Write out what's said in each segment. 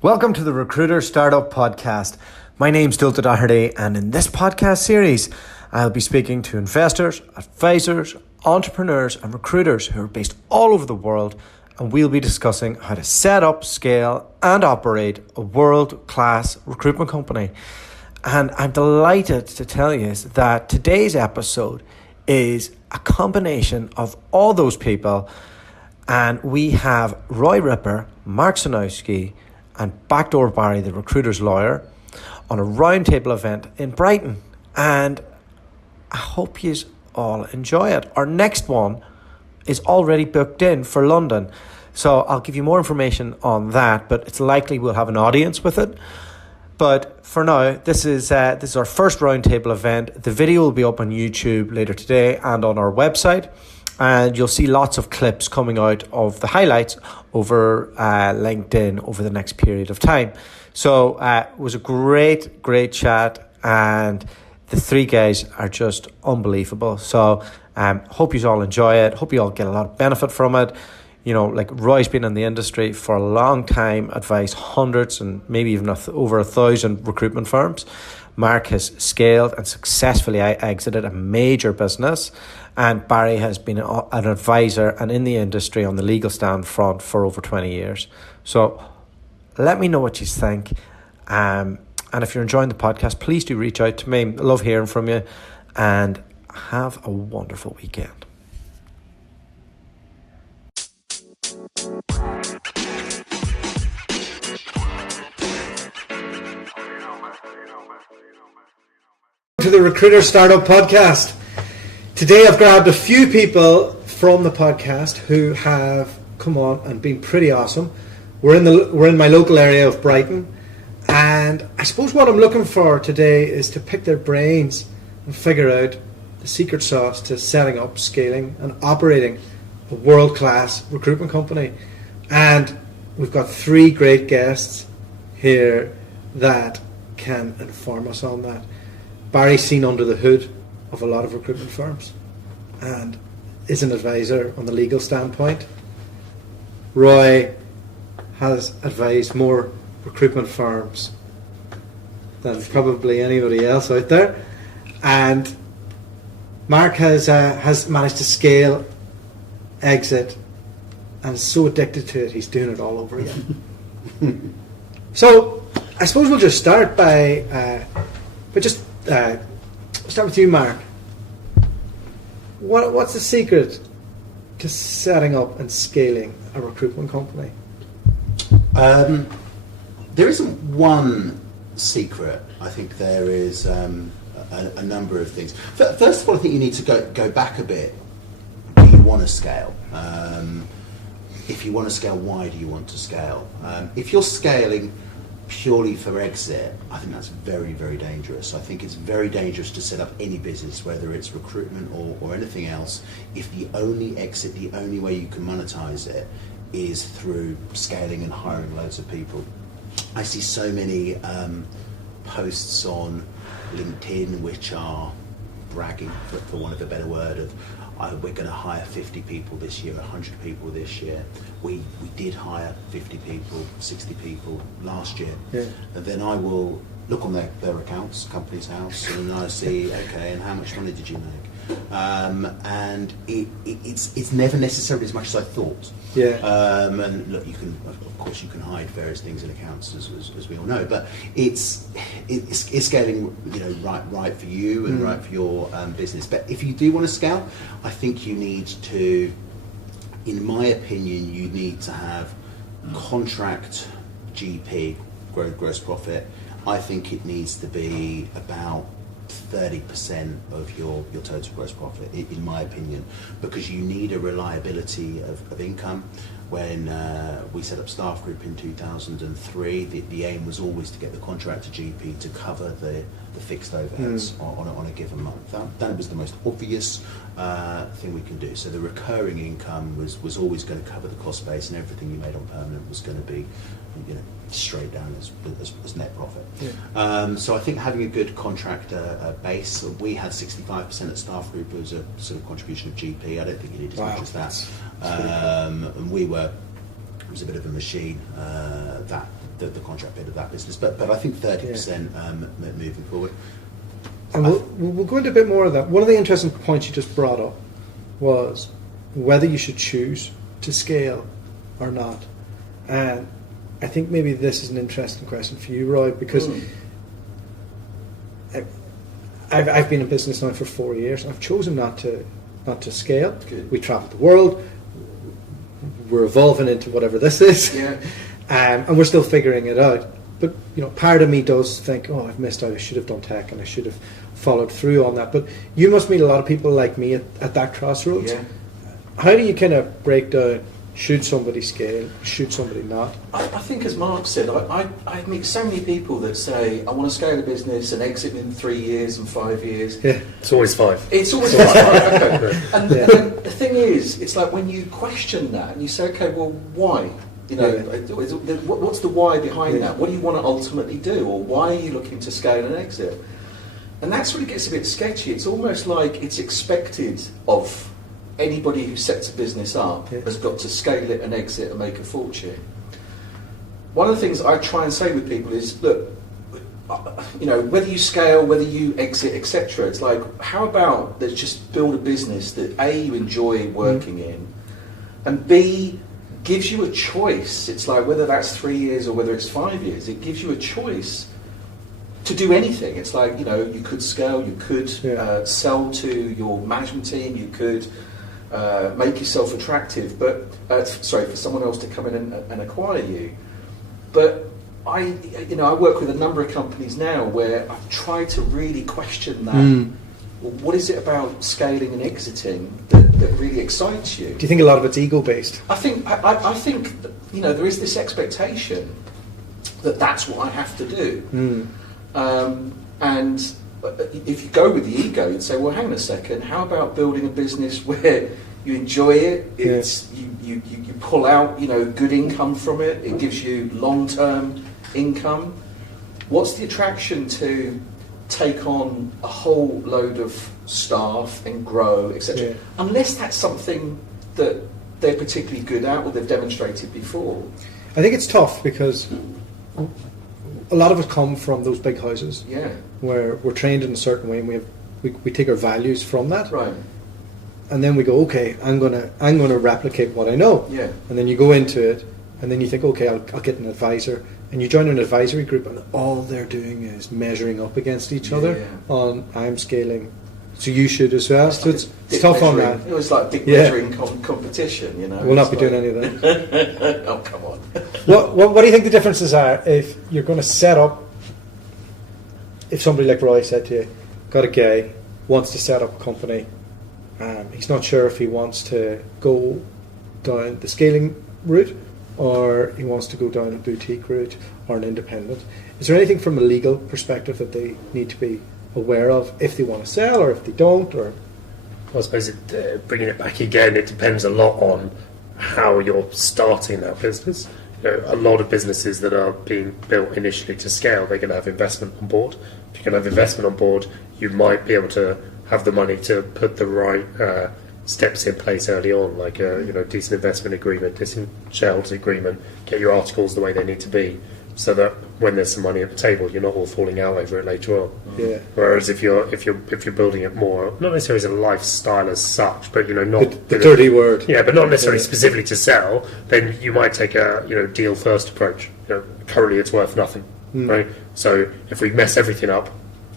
Welcome to the Recruiter Startup Podcast. My name's Dualta Doherty, and in this podcast series, I'll be speaking to investors, advisors, entrepreneurs, and recruiters who are based all over the world, and we'll be discussing how to set up, scale, and operate a world-class recruitment company. And I'm delighted to tell you that today's episode is a combination of all those people, and we have Roy Ripper, Mark Znowski, and Backdoor Barry, the recruiter's lawyer, on a roundtable event in Brighton. And I hope you all enjoy it. Our next one is already booked in for London. So I'll give you more information on that, but it's likely we'll have an audience with it. But for now, this is our first roundtable event. The video will be up on YouTube later today and on our website. And you'll see lots of clips coming out of the highlights over LinkedIn over the next period of time. So it was a great chat, and the three guys are just unbelievable. So hope you all enjoy it. Hope you all get a lot of benefit from it. You know, like Roy's been in the industry for a long time, advised hundreds and maybe even over 1,000 recruitment firms. Mark has scaled and successfully exited a major business, and Barry has been an advisor and in the industry on the legal stand front for over 20 years. So let me know what you think. And if you're enjoying the podcast, please do reach out to me. I love hearing from you, and have a wonderful weekend. To the Recruiter Startup Podcast. Today I've grabbed a few people from the podcast who have come on and been pretty awesome. We're in my local area of Brighton, and I suppose what I'm looking for today is to pick their brains and figure out the secret sauce to setting up, scaling, and operating a world-class recruitment company. And we've got three great guests here that can inform us on that. Barry's seen under the hood of a lot of recruitment firms and is an advisor on the legal standpoint. Roy has advised more recruitment firms than probably anybody else out there. And Mark has managed to scale, exit, and is so addicted to it, he's doing it all over again. So I suppose we'll just start by start with you, Mark. What's the secret to setting up and scaling a recruitment company? There isn't one secret. I think there is a number of things. First of all, I think you need to go back a bit. Do you want to scale? If you want to scale, why do you want to scale? If you're scaling purely for exit, I think that's very, very dangerous. I think it's very dangerous to set up any business, whether it's recruitment or anything else, if the only exit, the only way you can monetize it is through scaling and hiring loads of people. I see so many posts on LinkedIn which are bragging, for want of a better word, of we're going to hire 50 people this year, 100 people this year. We did hire 50 people, 60 people last year. Yeah. And then I will look on their accounts, company's house, and I see, okay, and how much money did you make? And it's never necessarily as much as I thought. Yeah. And look, of course you can hide various things in accounts, as we all know, but it's scaling, right for you and right for your business. But if you do want to scale, I think you need to, in my opinion, you need to have contract GP, gross profit. I think it needs to be about 30% of your total gross profit, in my opinion, because you need a reliability of income. When we set up Staff Group in 2003, the aim was always to get the contractor GP to cover the fixed overheads on a given month. That was the most obvious thing we can do. So the recurring income was always going to cover the cost base, and everything you made on permanent was going to be straight down as net profit. Yeah. So I think having a good contractor base, we had 65% at Staff Group as a sort of contribution of GP. I don't think you need as much as that. And it was a bit of a machine. That the contract bit of that business. But I think 30% moving forward. And we'll go into a bit more of that. One of the interesting points you just brought up was whether you should choose to scale or not. And I think maybe this is an interesting question for you, Roy, because I've been in business now for 4 years. I've chosen not to scale. Good. We travel the world. We're evolving into whatever this is, and we're still figuring it out. But part of me does think, oh, I've missed out. I should have done tech, and I should have followed through on that. But you must meet a lot of people like me at that crossroads. Yeah. How do you kind of break down? Should somebody scale? Should somebody not? I think, as Mark said, I meet so many people that say, I want to scale a business and exit in 3 years and 5 years. Yeah. It's always 5. It's always 5, right? Okay. And then the thing is, it's like when you question that and you say, okay, well, why? What's the why behind that? What do you want to ultimately do? Or why are you looking to scale and exit? And that's when it gets a bit sketchy. It's almost like it's expected of anybody who sets a business up has got to scale it and exit and make a fortune. One of the things I try and say with people is, look, whether you scale, whether you exit, etc., it's like, how about let's just build a business that A, you enjoy working in, and B, gives you a choice. It's like, whether that's 3 years or whether it's 5 years, it gives you a choice to do anything. It's like, you could scale, you could sell to your management team, you could make yourself attractive, but for someone else to come in and acquire you. But I work with a number of companies now where I've tried to really question that. Well, what is it about scaling and exiting that really excites you? Do you think a lot of it's ego based? I think that, there is this expectation that that's what I have to do, and if you go with the ego, you'd say, well, hang on a second, how about building a business where you enjoy it, you pull out good income from it, it gives you long-term income? What's the attraction to take on a whole load of staff and grow, etc., unless that's something that they're particularly good at or they've demonstrated before? I think it's tough because a lot of us come from those big houses where we're trained in a certain way, and we take our values from that, right? And then we go, okay, I'm gonna replicate what I know, and then you go into it, and then you think, okay, I'll get an advisor, and you join an advisory group, and all they're doing is measuring up against each other on, I'm scaling, so you should as well. So it's tough on that. It was like dick measuring competition, We'll not be doing any of that. Oh, come on. What do you think the differences are if you're going to set up, if somebody like Roy said to you, got a guy, wants to set up a company, he's not sure if he wants to go down the scaling route or he wants to go down a boutique route or an independent. Is there anything from a legal perspective that they need to be aware of if they want to sell or if they don't? Or I suppose bringing it back again, it depends a lot on how you're starting that business. A lot of businesses that are being built initially to scale, they're going to have investment on board. If you're going to have investment on board, you might be able to have the money to put the right steps in place early on, like a decent investment agreement, decent shareholders agreement, get your articles the way they need to be, so that when there's some money at the table, you're not all falling out over it later on. Yeah. Whereas if you're building it more, not necessarily as a lifestyle as such, but not the dirty word. Yeah, but not necessarily specifically to sell. Then you might take a deal first approach. Currently it's worth nothing, right? So if we mess everything up,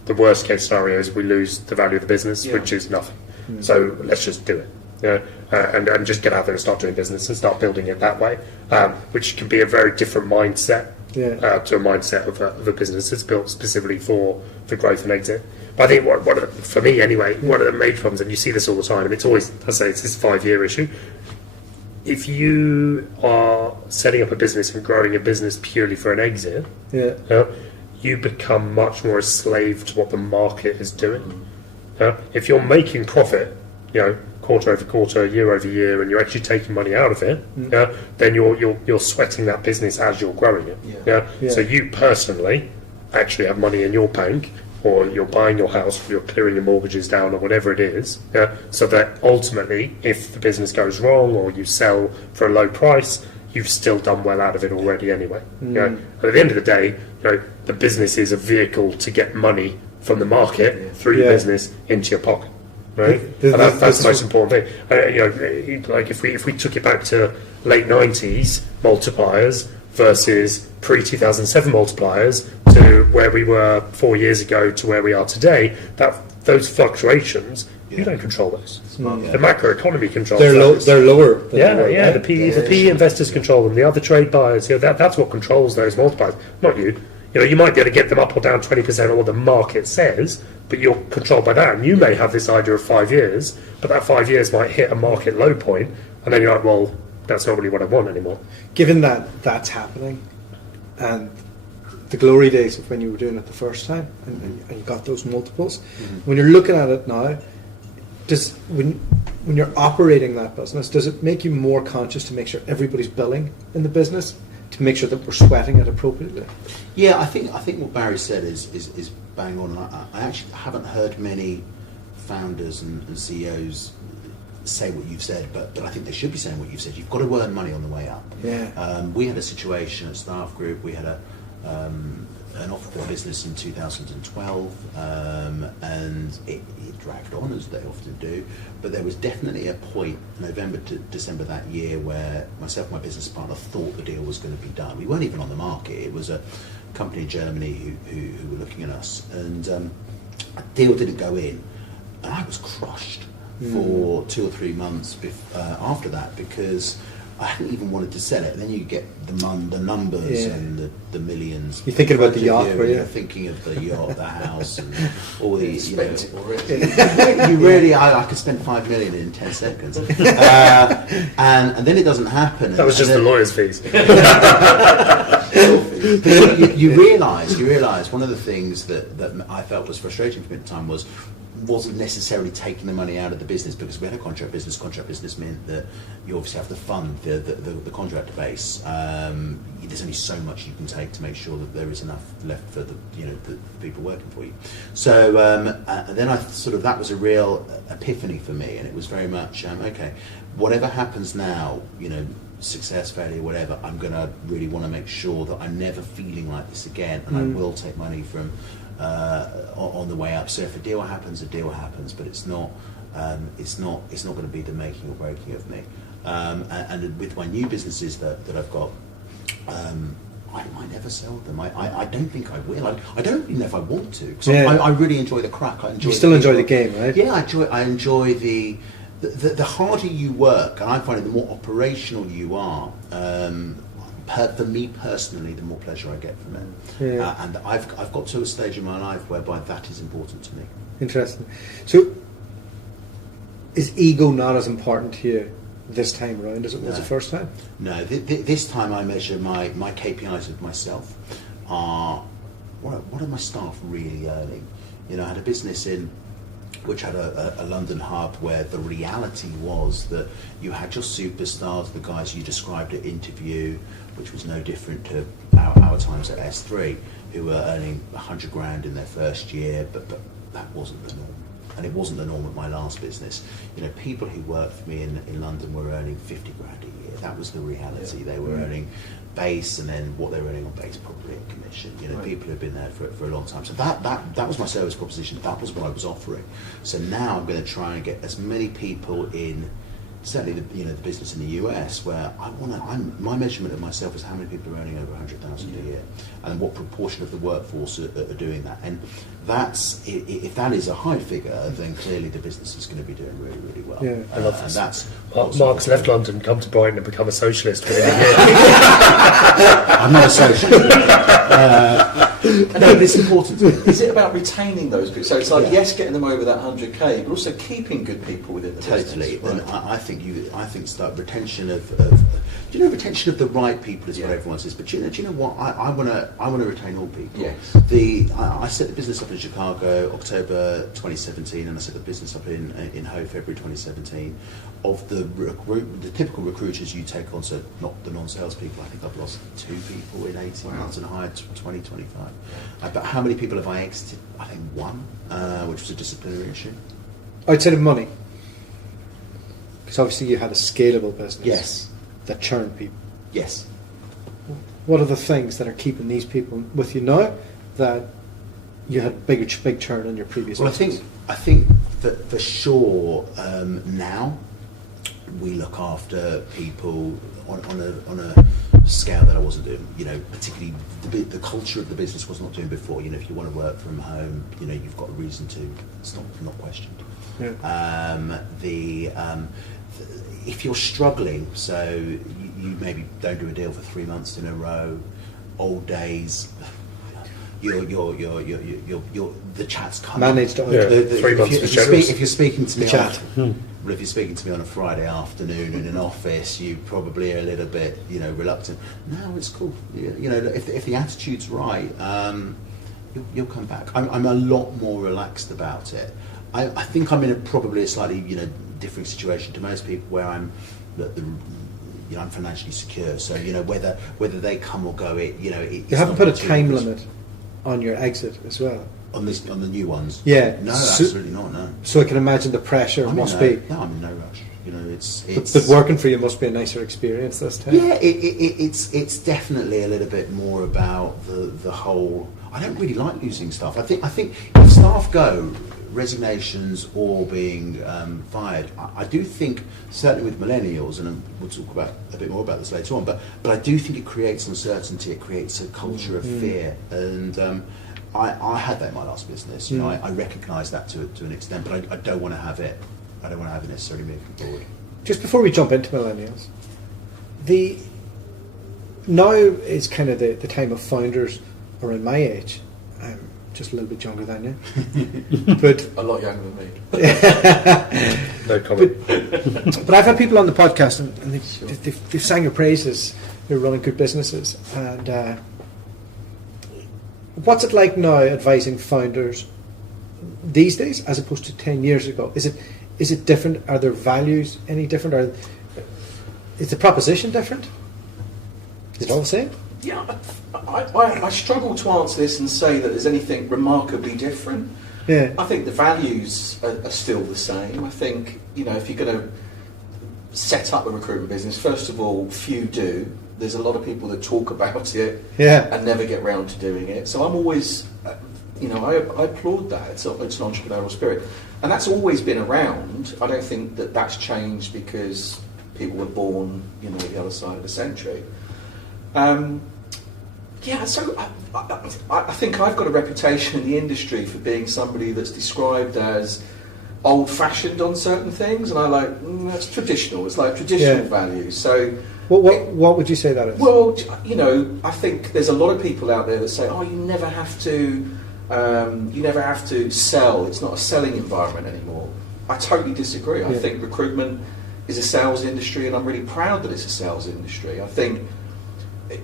the worst case scenario is we lose the value of the business, which is nothing. So let's just do it. And just get out there and start doing business and start building it that way, which can be a very different mindset to a mindset of a business that's built specifically for growth and exit. But I think for me anyway, one of the major problems, and you see this all the time, and it's always, I say, it's this 5-year issue. If you are setting up a business and growing a business purely for an exit, you become much more a slave to what the market is doing. If you're making profit, quarter over quarter, year over year, and you're actually taking money out of it, then you're sweating that business as you're growing it. So you personally actually have money in your bank, or you're buying your house, or you're clearing your mortgages down, or whatever it is, so that ultimately, if the business goes wrong or you sell for a low price, you've still done well out of it already anyway. You know? And at the end of the day, the business is a vehicle to get money from the market through your business into your pocket. Right, and that's the most important thing. Like if we took it back to late 90s multipliers versus pre-2007 multipliers to where we were 4 years ago to where we are today, those fluctuations, you don't control those. The macroeconomy controls those. They're lower. The PE investors control them. The other trade buyers, that's what controls those multipliers, not you. You might be able to get them up or down 20% on what the market says, but you're controlled by that. And you may have this idea of 5 years, but that 5 years might hit a market low point, and then you're like, well, that's not really what I want anymore. Given that that's happening, and the glory days of when you were doing it the first time, and you got those multiples, when you're looking at it now, when you're operating that business, does it make you more conscious to make sure everybody's billing in the business, to make sure that we're sweating it appropriately? Yeah, I think what Barry said is bang on. I actually haven't heard many founders and CEOs say what you've said, but I think they should be saying what you've said. You've got to earn money on the way up. Yeah. We had a situation at Staff Group. We had an off-board business in 2012, and it dragged on, as they often do. But there was definitely a point, November to December that year, where myself and my business partner thought the deal was going to be done. We weren't even on the market. It was a company in Germany who were looking at us, and a deal didn't go in, and I was crushed for 2 or 3 months after that, because I hadn't even wanted to sell it. And then you get the numbers and the millions. You're thinking about the yacht, were you? You're thinking of the yacht, the house, and all the. Spent it already. You really, I could spend 5 million in 10 seconds, and then it doesn't happen. That was just the lawyer's fees. But you realise one of the things that I felt was frustrating for me at the time wasn't necessarily taking the money out of the business, because we had a contract business. Contract business meant that you obviously have to fund the contractor base. There's only so much you can take to make sure that there is enough left for the people working for you. So and then that was a real epiphany for me, and it was very much okay. Whatever happens now, success, failure, whatever, I'm going to really want to make sure that I'm never feeling like this again, and I will take money from on the way up. So if a deal happens, but it's not going to be the making or breaking of me. And with my new businesses that I've got, I might never sell them. I don't think I will. I don't even know if I want to. I really enjoy the crack. You still enjoy the game, right? Yeah, I enjoy the harder you work, and I find it the more operational you are. For me personally, the more pleasure I get from it. Yeah. And I've got to a stage in my life whereby that is important to me. Interesting. So, is ego not as important to you this time around as it was the first time? No, this time I measure my KPIs of myself are what are my staff really earning? I had a business which had a London hub, where the reality was that you had your superstars, the guys you described at interview, which was no different to our times at S3, who were earning 100 grand in their first year, but that wasn't the norm. And it wasn't the norm at my last business. People who worked for me in London were earning 50 grand a year. That was the reality. Yeah. They were earning base, and then what they were earning on base probably in commission. People who've been there for a long time. So that was my service proposition. That was what I was offering. So now I'm going to try and get as many people in. Certainly, the business in the US, where my measurement of myself is how many people are earning over 100,000 a year, and what proportion of the workforce are doing that. And if that is a high figure, then clearly the business is going to be doing really, really well. Yeah. I love this. And that's Mark's left London, come to Brighton, and become a socialist within a year. I'm not a socialist. No, but it's important to me. Is it about retaining those people? So it's like, yes, getting them over that 100k, but also keeping good people within the business. Totally. Right. And I think retention of retention of the right people is what everyone says. But do you know what? I want to retain all people. Yes. I set the business up in Chicago, October 2017, and I set the business up in Ho, February 2017. Of the typical recruiters you take on, so not the non-sales people, I think I've lost 2 people in 18 months and hired 20, 25. But how many people have I exited? I think 1, which was a disciplinary issue. Outside of money, because obviously you had a scalable business. Yes. That churned people. Yes. What are the things that are keeping these people with you now that you had big churn in your previous business? I think that for sure now we look after people on a scale that I wasn't doing. You know, particularly the culture of the business was not doing before. You know, if you want to work from home, you know, you've got a reason to. It's not questioned. Yeah. If you're struggling, so you maybe don't do a deal for 3 months in a row, old days. You're the chat's coming. Managed to 3 months is generous. If you're speaking to me, But if you're speaking to me on a Friday afternoon in an office, you probably are a little bit, you know, reluctant. No, it's cool. You know, if the attitude's right, you'll come back. I'm a lot more relaxed about it. I think I'm in probably a slightly, you know, different situation to most people, where I'm financially secure. So, you know, whether they come or go, you haven't put a time limit on your exit as well. On the new ones. Yeah. No, absolutely not. No. So I can imagine the pressure must be. No, I'm in no rush. You know, it's. But working for you must be a nicer experience this time. Yeah, it's definitely a little bit more about the whole. I don't really like losing staff. I think if staff go, resignations or being fired, I do think, certainly with millennials, and we'll talk about a bit more about this later on, but I do think it creates uncertainty, it creates a culture of fear, and I had that in my last business. You know, I recognise that to an extent, but I don't want to have it. I don't want to have it necessarily moving forward. Just before we jump into millennials, now is kind of the time of founders around my age. I'm just a little bit younger than you, but a lot younger than me. No comment. But I've had people on the podcast, and they've sang your praises. They're running good businesses, and what's it like now advising founders these days as opposed to 10 years ago? Is it different? Are their values any different? Is the proposition different? Is it all the same? Yeah, I struggle to answer this and say that there's anything remarkably different. Yeah. I think the values are still the same. I think, you know, if you're going to set up a recruitment business, first of all, few do. There's a lot of people that talk about it and never get round to doing it. So I'm always, you know, I applaud that. It's an entrepreneurial spirit. And that's always been around. I don't think that that's changed because people were born, you know, the other side of the century. So I think I've got a reputation in the industry for being somebody that's described as old-fashioned on certain things, and I that's traditional. It's like traditional values. So, what would you say that is? Well, you know, I think there's a lot of people out there that say, "Oh, you never have to sell. It's not a selling environment anymore." I totally disagree. I think recruitment is a sales industry, and I'm really proud that it's a sales industry. I think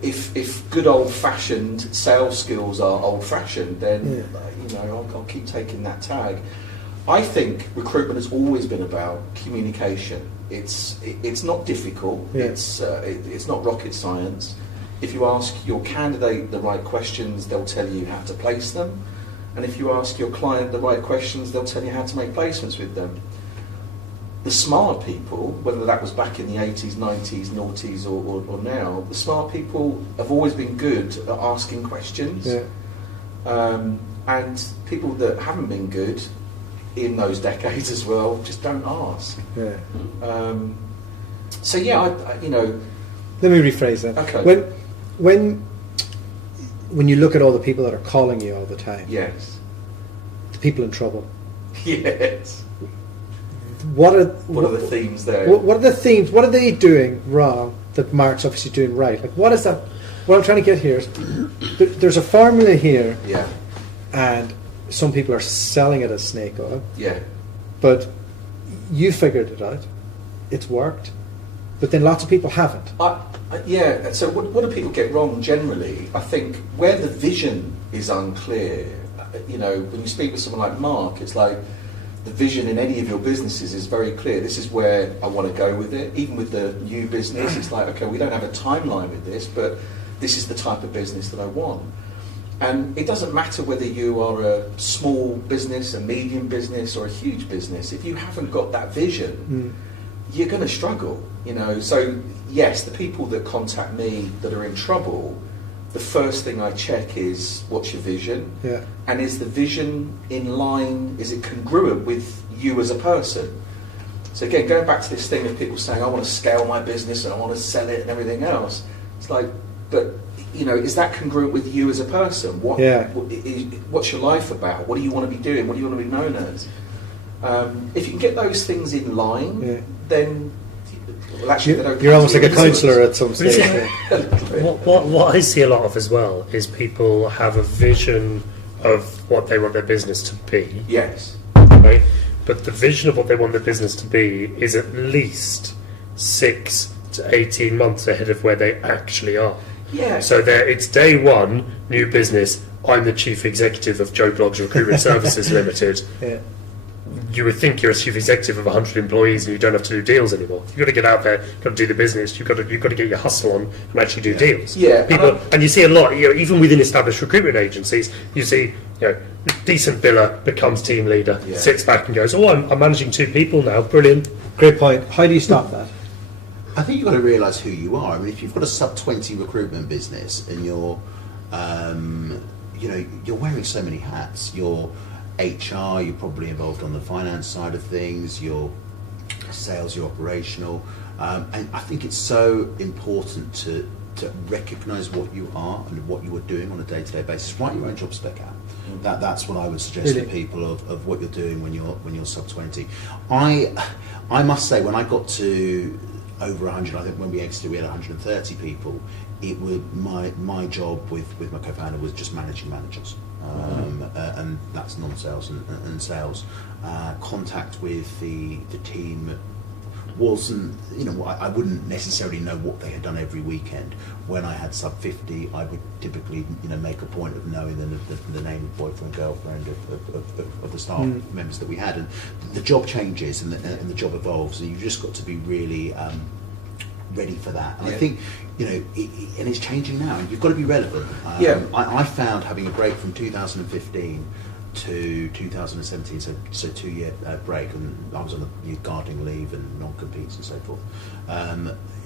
if good old-fashioned sales skills are old-fashioned, then you know, I'll keep taking that tag. I think recruitment has always been about communication. It's not difficult. It's not rocket science. If you ask your candidate the right questions, they'll tell you how to place them, and if you ask your client the right questions, they'll tell you how to make placements with them. The smart people, whether that was back in the 80s, 90s, noughties or now, the smart people have always been good at asking questions. And people that haven't been good in those decades as well just don't ask. So you know... Let me rephrase that. Okay. When you look at all the people that are calling you all the time, yes, the people in trouble, yes, what are the themes there? What are the themes? What are they doing wrong that Mark's obviously doing right? Like, what is that? What I'm trying to get here is there's a formula here, and some people are selling it as snake oil. But you figured it out. It's worked. But then lots of people haven't. So what do people get wrong generally? I think where the vision is unclear, you know, when you speak with someone like Mark, it's like the vision in any of your businesses is very clear. This is where I want to go with it. Even with the new business, it's like, okay, we don't have a timeline with this, but this is the type of business that I want. And it doesn't matter whether you are a small business, a medium business, or a huge business. If you haven't got that vision, you're going to struggle, So yes, the people that contact me that are in trouble, the first thing I check is, what's your vision? Yeah. And is the vision in line, is it congruent with you as a person? So again, going back to this thing of people saying, I want to scale my business and I want to sell it and everything else. It's like, but, is that congruent with you as a person? What's your life about? What do you want to be doing? What do you want to be known as? If you can get those things in line, then... Well, actually, you're almost like a counsellor at some stage. What I see a lot of as well is people have a vision of what they want their business to be. Yes. Right? But the vision of what they want their business to be is at least 6 to 18 months ahead of where they actually are. Yeah. So it's day one, new business. I'm the chief executive of Joe Blogg's Recruitment Services Limited. Yeah. You would think you're a chief executive of 100 employees and you don't have to do deals anymore. You've got to get out there, you've got to do the business, you've got to get your hustle on and actually do deals. Yeah. People, and you see a lot, even within established recruitment agencies, you see, decent biller becomes team leader, sits back and goes, oh, I'm managing 2 people now, brilliant. Great point. How do you stop that? I think you've got to realise who you are. I mean, if you've got a sub-20 recruitment business and you're wearing so many hats, you're HR, you're probably involved on the finance side of things, you're sales, you're operational, and I think it's so important to recognise what you are and what you are doing on a day-to-day basis. Write your own job spec out. That's what I would suggest to people of what you're doing when you're sub-20. I must say, when I got to over 100, I think when we exited we had 130 people, it was my job with my co-founder was just managing managers. And that's non-sales and sales. Contact with the team wasn't, I wouldn't necessarily know what they had done every weekend. When I had sub 50, I would typically, make a point of knowing the name of boyfriend, girlfriend of the staff members that we had. And the job changes and the job evolves, and you've just got to be really ready for that. And I think, and it's changing now, and you've got to be relevant. I found having a break from 2015 to 2017, so 2-year break, and I was on a gardening leave and non-competes and so forth.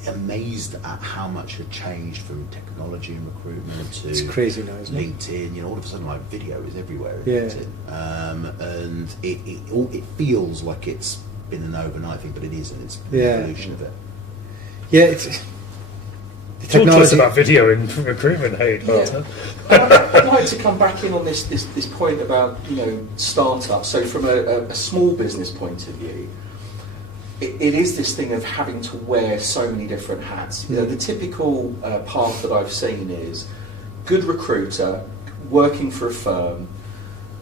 Amazed at how much had changed from technology and recruitment to it's crazy now, isn't LinkedIn. All of a sudden, like, video is everywhere. LinkedIn. And it feels like it's been an overnight thing, but it isn't. It's the evolution of it. Yeah, it's. Talk to us about video in recruitment, hey. I'd like to come back in on this point about startups. So from a small business point of view, it is this thing of having to wear so many different hats. The typical path that I've seen is good recruiter working for a firm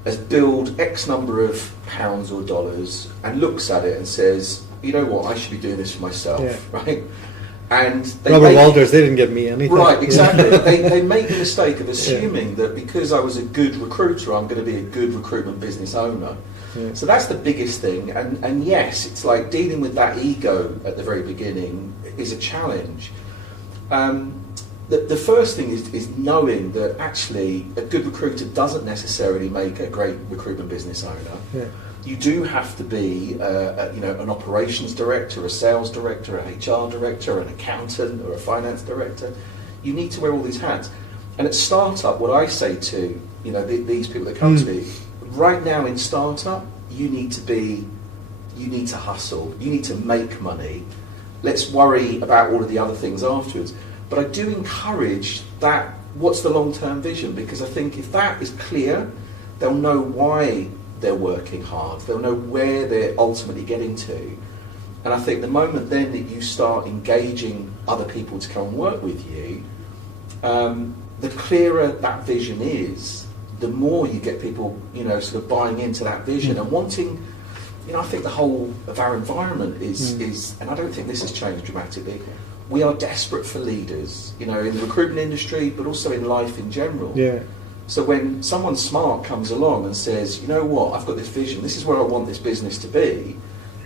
has billed X number of pounds or dollars and looks at it and says, you know what, I should be doing this for myself, right? And Robert Walters, they didn't give me anything. Right, exactly. They make the mistake of assuming that because I was a good recruiter, I'm going to be a good recruitment business owner. Yeah. So that's the biggest thing. And yes, it's like dealing with that ego at the very beginning is a challenge. The first thing is knowing that actually a good recruiter doesn't necessarily make a great recruitment business owner. Yeah. You do have to be, an operations director, a sales director, a HR director, an accountant, or a finance director. You need to wear all these hats. And at startup, what I say to these people that come to me, right now in startup, you need to hustle. You need to make money. Let's worry about all of the other things afterwards. But I do encourage that. What's the long-term vision? Because I think if that is clear, they'll know why they're working hard. They'll know where they're ultimately getting to. And I think the moment then that you start engaging other people to come and work with you, the clearer that vision is, the more you get people, sort of buying into that vision and wanting. I think the whole of our environment is, and I don't think this has changed dramatically. We are desperate for leaders, in the recruitment industry, but also in life in general. Yeah. So when someone smart comes along and says, you know what, I've got this vision, this is where I want this business to be,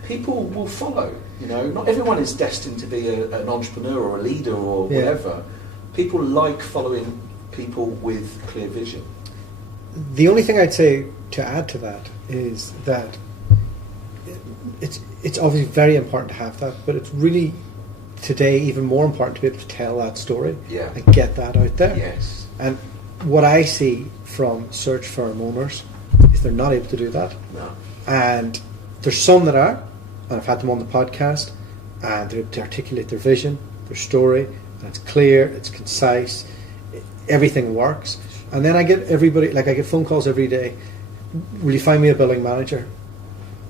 people will follow. Not everyone is destined to be an entrepreneur or a leader or whatever. People like following people with clear vision. The only thing I'd say to add to that is that it's obviously very important to have that, but it's really today even more important to be able to tell that story and get that out there. Yes. And what I see from search firm owners is they're not able to do that. No. And there's some that are, and I've had them on the podcast, and they articulate their vision, their story, and it's clear, it's concise, everything works. And then I get phone calls every day. Will you find me a building manager?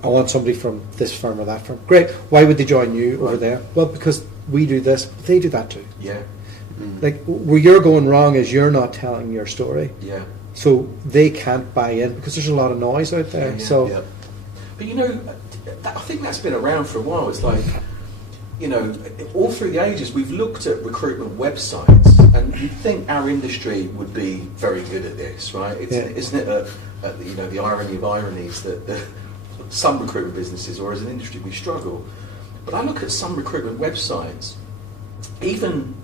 I want somebody from this firm or that firm. Great. Why would they join you over there? Well, because we do this, but they do that too. Yeah. Like, where you're going wrong is you're not telling your story. Yeah. So they can't buy in because there's a lot of noise out there. Yeah. So, but I think that's been around for a while. It's like, all through the ages, we've looked at recruitment websites, and you'd think our industry would be very good at this, right? Isn't it the irony of ironies that some recruitment businesses, or as an industry, we struggle. But I look at some recruitment websites, even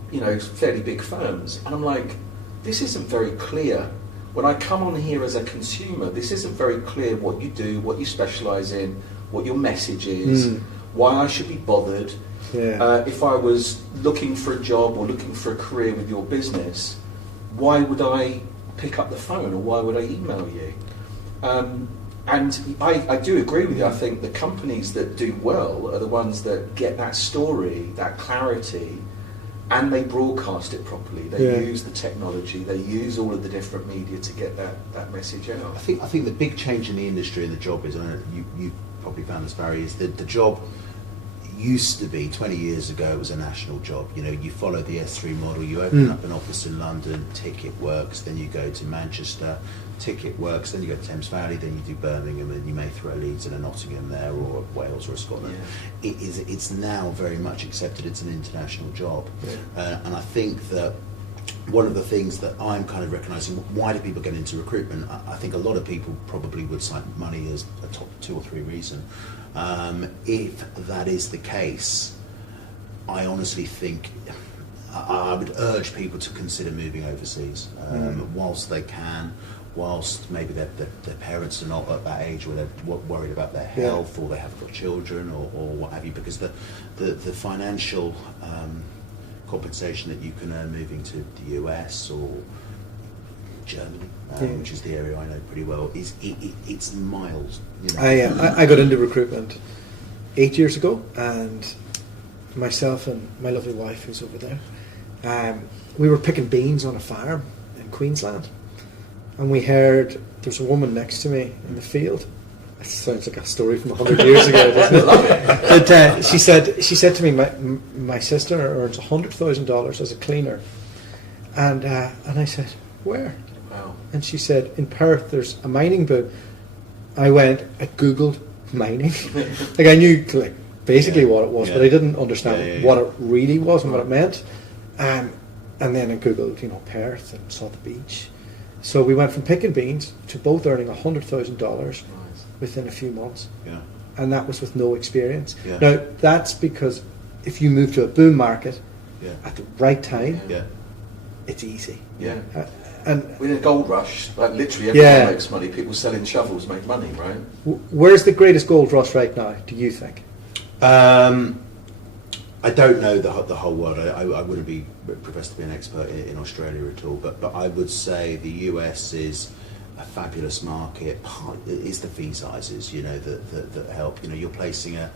fairly big firms, and I'm like, this isn't very clear. When I come on here as a consumer, this isn't very clear what you do, what you specialise in, what your message is, why I should be bothered. yeah. If I was looking for a job or looking for a career with your business, why would I pick up the phone, or why would I email you? And I do agree with you. I think the companies that do well are the ones that get that story, that clarity, and they broadcast it properly. They use the technology, they use all of the different media to get that message out. I think the big change in the industry and the job is, and you probably found this, Barry, is that the job used to be 20 years ago, it was a national job. You follow the S3 model, you open up an office in London, ticket works, then you go to Manchester, ticket works, then you go to Thames Valley, then you do Birmingham, and you may throw Leeds and a Nottingham there, or Wales or Scotland. Yeah. It's now very much accepted it's an international job. And I think that one of the things that I'm kind of recognising, why do people get into recruitment? I think a lot of people probably would cite money as a top 2 or 3 reason. If that is the case, I honestly think I would urge people to consider moving overseas whilst they can, whilst maybe their parents are not at that age where they're worried about their health, or they haven't got children, or what have you, because the financial compensation that you can earn moving to the US or Germany, which is the area I know pretty well, it's miles. I got into recruitment 8 years ago, and myself and my lovely wife, who's over there, we were picking beans on a farm in Queensland, and we heard there's a woman next to me in the field. It sounds like a story from 100 years ago, doesn't it? But she said to me, my sister earns $100,000 as a cleaner, and I said, where? Wow. And she said, in Perth there's a mining boom. I googled mining. Like, I knew basically what it was, but I didn't understand what it really was and what it meant. And then I googled Perth, and saw the beach. So we went from picking beans to both earning $100,000 within a few months. Yeah. And that was with no experience. Yeah. Now, that's because if you move to a boom market at the right time, it's easy. Yeah. And with a gold rush, like literally everyone makes money. People selling shovels make money, right? Where's the greatest gold rush right now, do you think? I don't know the whole world. I wouldn't be professed to be an expert in Australia at all, but I would say the US is a fabulous market. It's the fee sizes, that help. You're placing an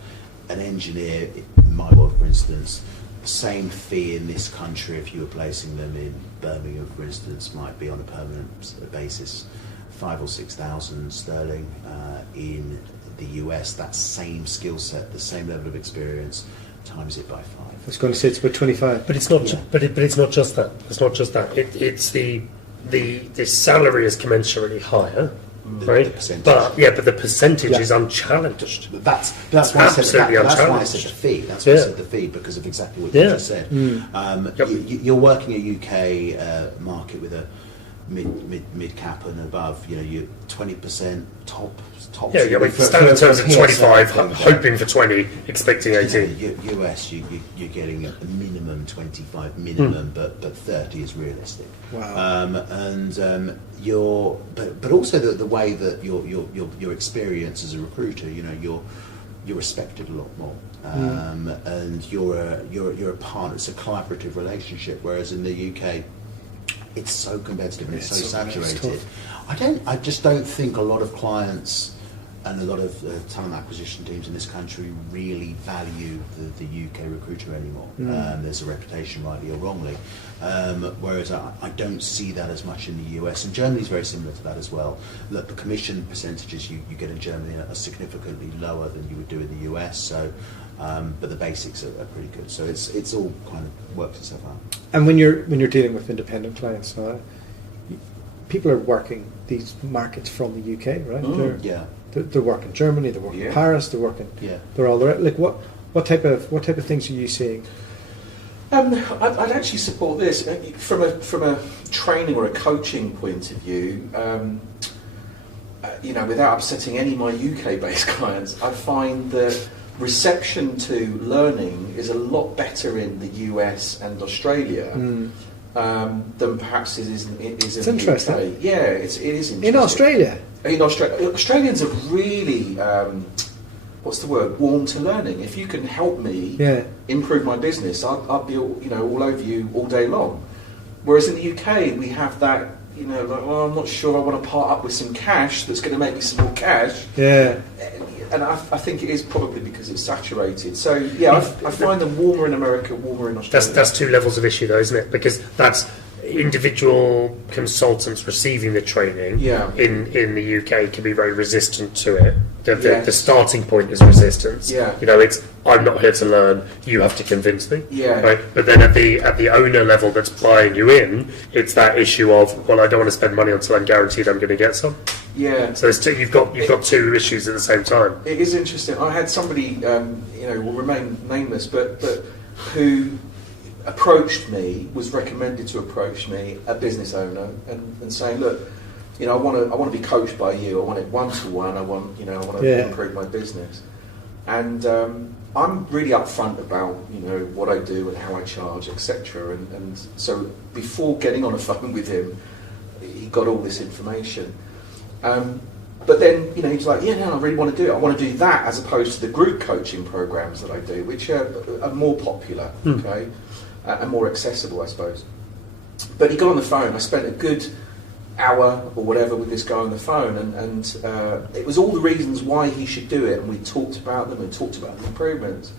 engineer, in my world, for instance. Same fee in this country if you were placing them in Birmingham, for instance, might be on a permanent basis 5,000 or 6,000 sterling. In the US, that same skill set, the same level of experience, times it by 5. I was going to say it's about 25, but it's not. But it's not just that. It's not just that. It's the salary is commensurately higher. Right, but the percentage is unchallenged. That's why I said the fee. That's why I said the fee, because of exactly what you just said. You're working a UK market with a mid cap and above. You're 20% top. Yeah, standard terms of 25, hoping for 20, expecting 18. US, you're getting a minimum 25 minimum, but 30 is realistic. Wow. But also the way that your experience as a recruiter, you're you're respected a lot more, and you're a partner. It's a collaborative relationship. Whereas in the UK, it's so competitive and it's so saturated. I just don't think a lot of clients and a lot of talent acquisition teams in this country really value the UK recruiter anymore. There's a reputation, rightly or wrongly. Whereas I don't see that as much in the US. And Germany's very similar to that as well. Look, the commission percentages you get in Germany are significantly lower than you would do in the US. So, but the basics are pretty good. So it's all kind of works itself out. And when you're dealing with independent clients now, people are working these markets from the UK, right? They're working Germany, they're working Paris, they're working. They're all there. Like what type of things are you seeing? I'd actually support this from a training or a coaching point of view. Without upsetting any of my UK-based clients, I find that reception to learning is a lot better in the US and Australia than perhaps it is in the UK. Yeah, it is interesting. In Australia? In Australia, Australians are really, warm to learning. If you can help me improve my business, I'll be all over you all day long. Whereas in the UK, we have that, I'm not sure I want to part up with some cash that's going to make me some more cash. Yeah. And I think it is probably because it's saturated. So, I find them warmer in America, warmer in Australia. That's two levels of issue, though, isn't it? Because that's individual consultants receiving the training in the UK can be very resistant to it. The starting point is resistance. It's I'm not here to learn. You have to convince me. Right? But then at the owner level that's buying you in, it's that issue of I don't want to spend money until I'm guaranteed I'm going to get some. So you've got two issues at the same time. It is interesting. I had somebody will remain nameless, but who approached me, was recommended to approach me, a business owner, and saying, look, I want to be coached by you. I want it one-to-one. I want to improve my business. And I'm really upfront about what I do and how I charge, etc. And so before getting on a phone with him, he got all this information. But then he's like, I really want to do it. I want to do that as opposed to the group coaching programs that I do, which are more popular, okay, and more accessible, I suppose. But he got on the phone. I spent a good hour or whatever with this guy on the phone, and it was all the reasons why he should do it, and we talked about them and talked about the improvements.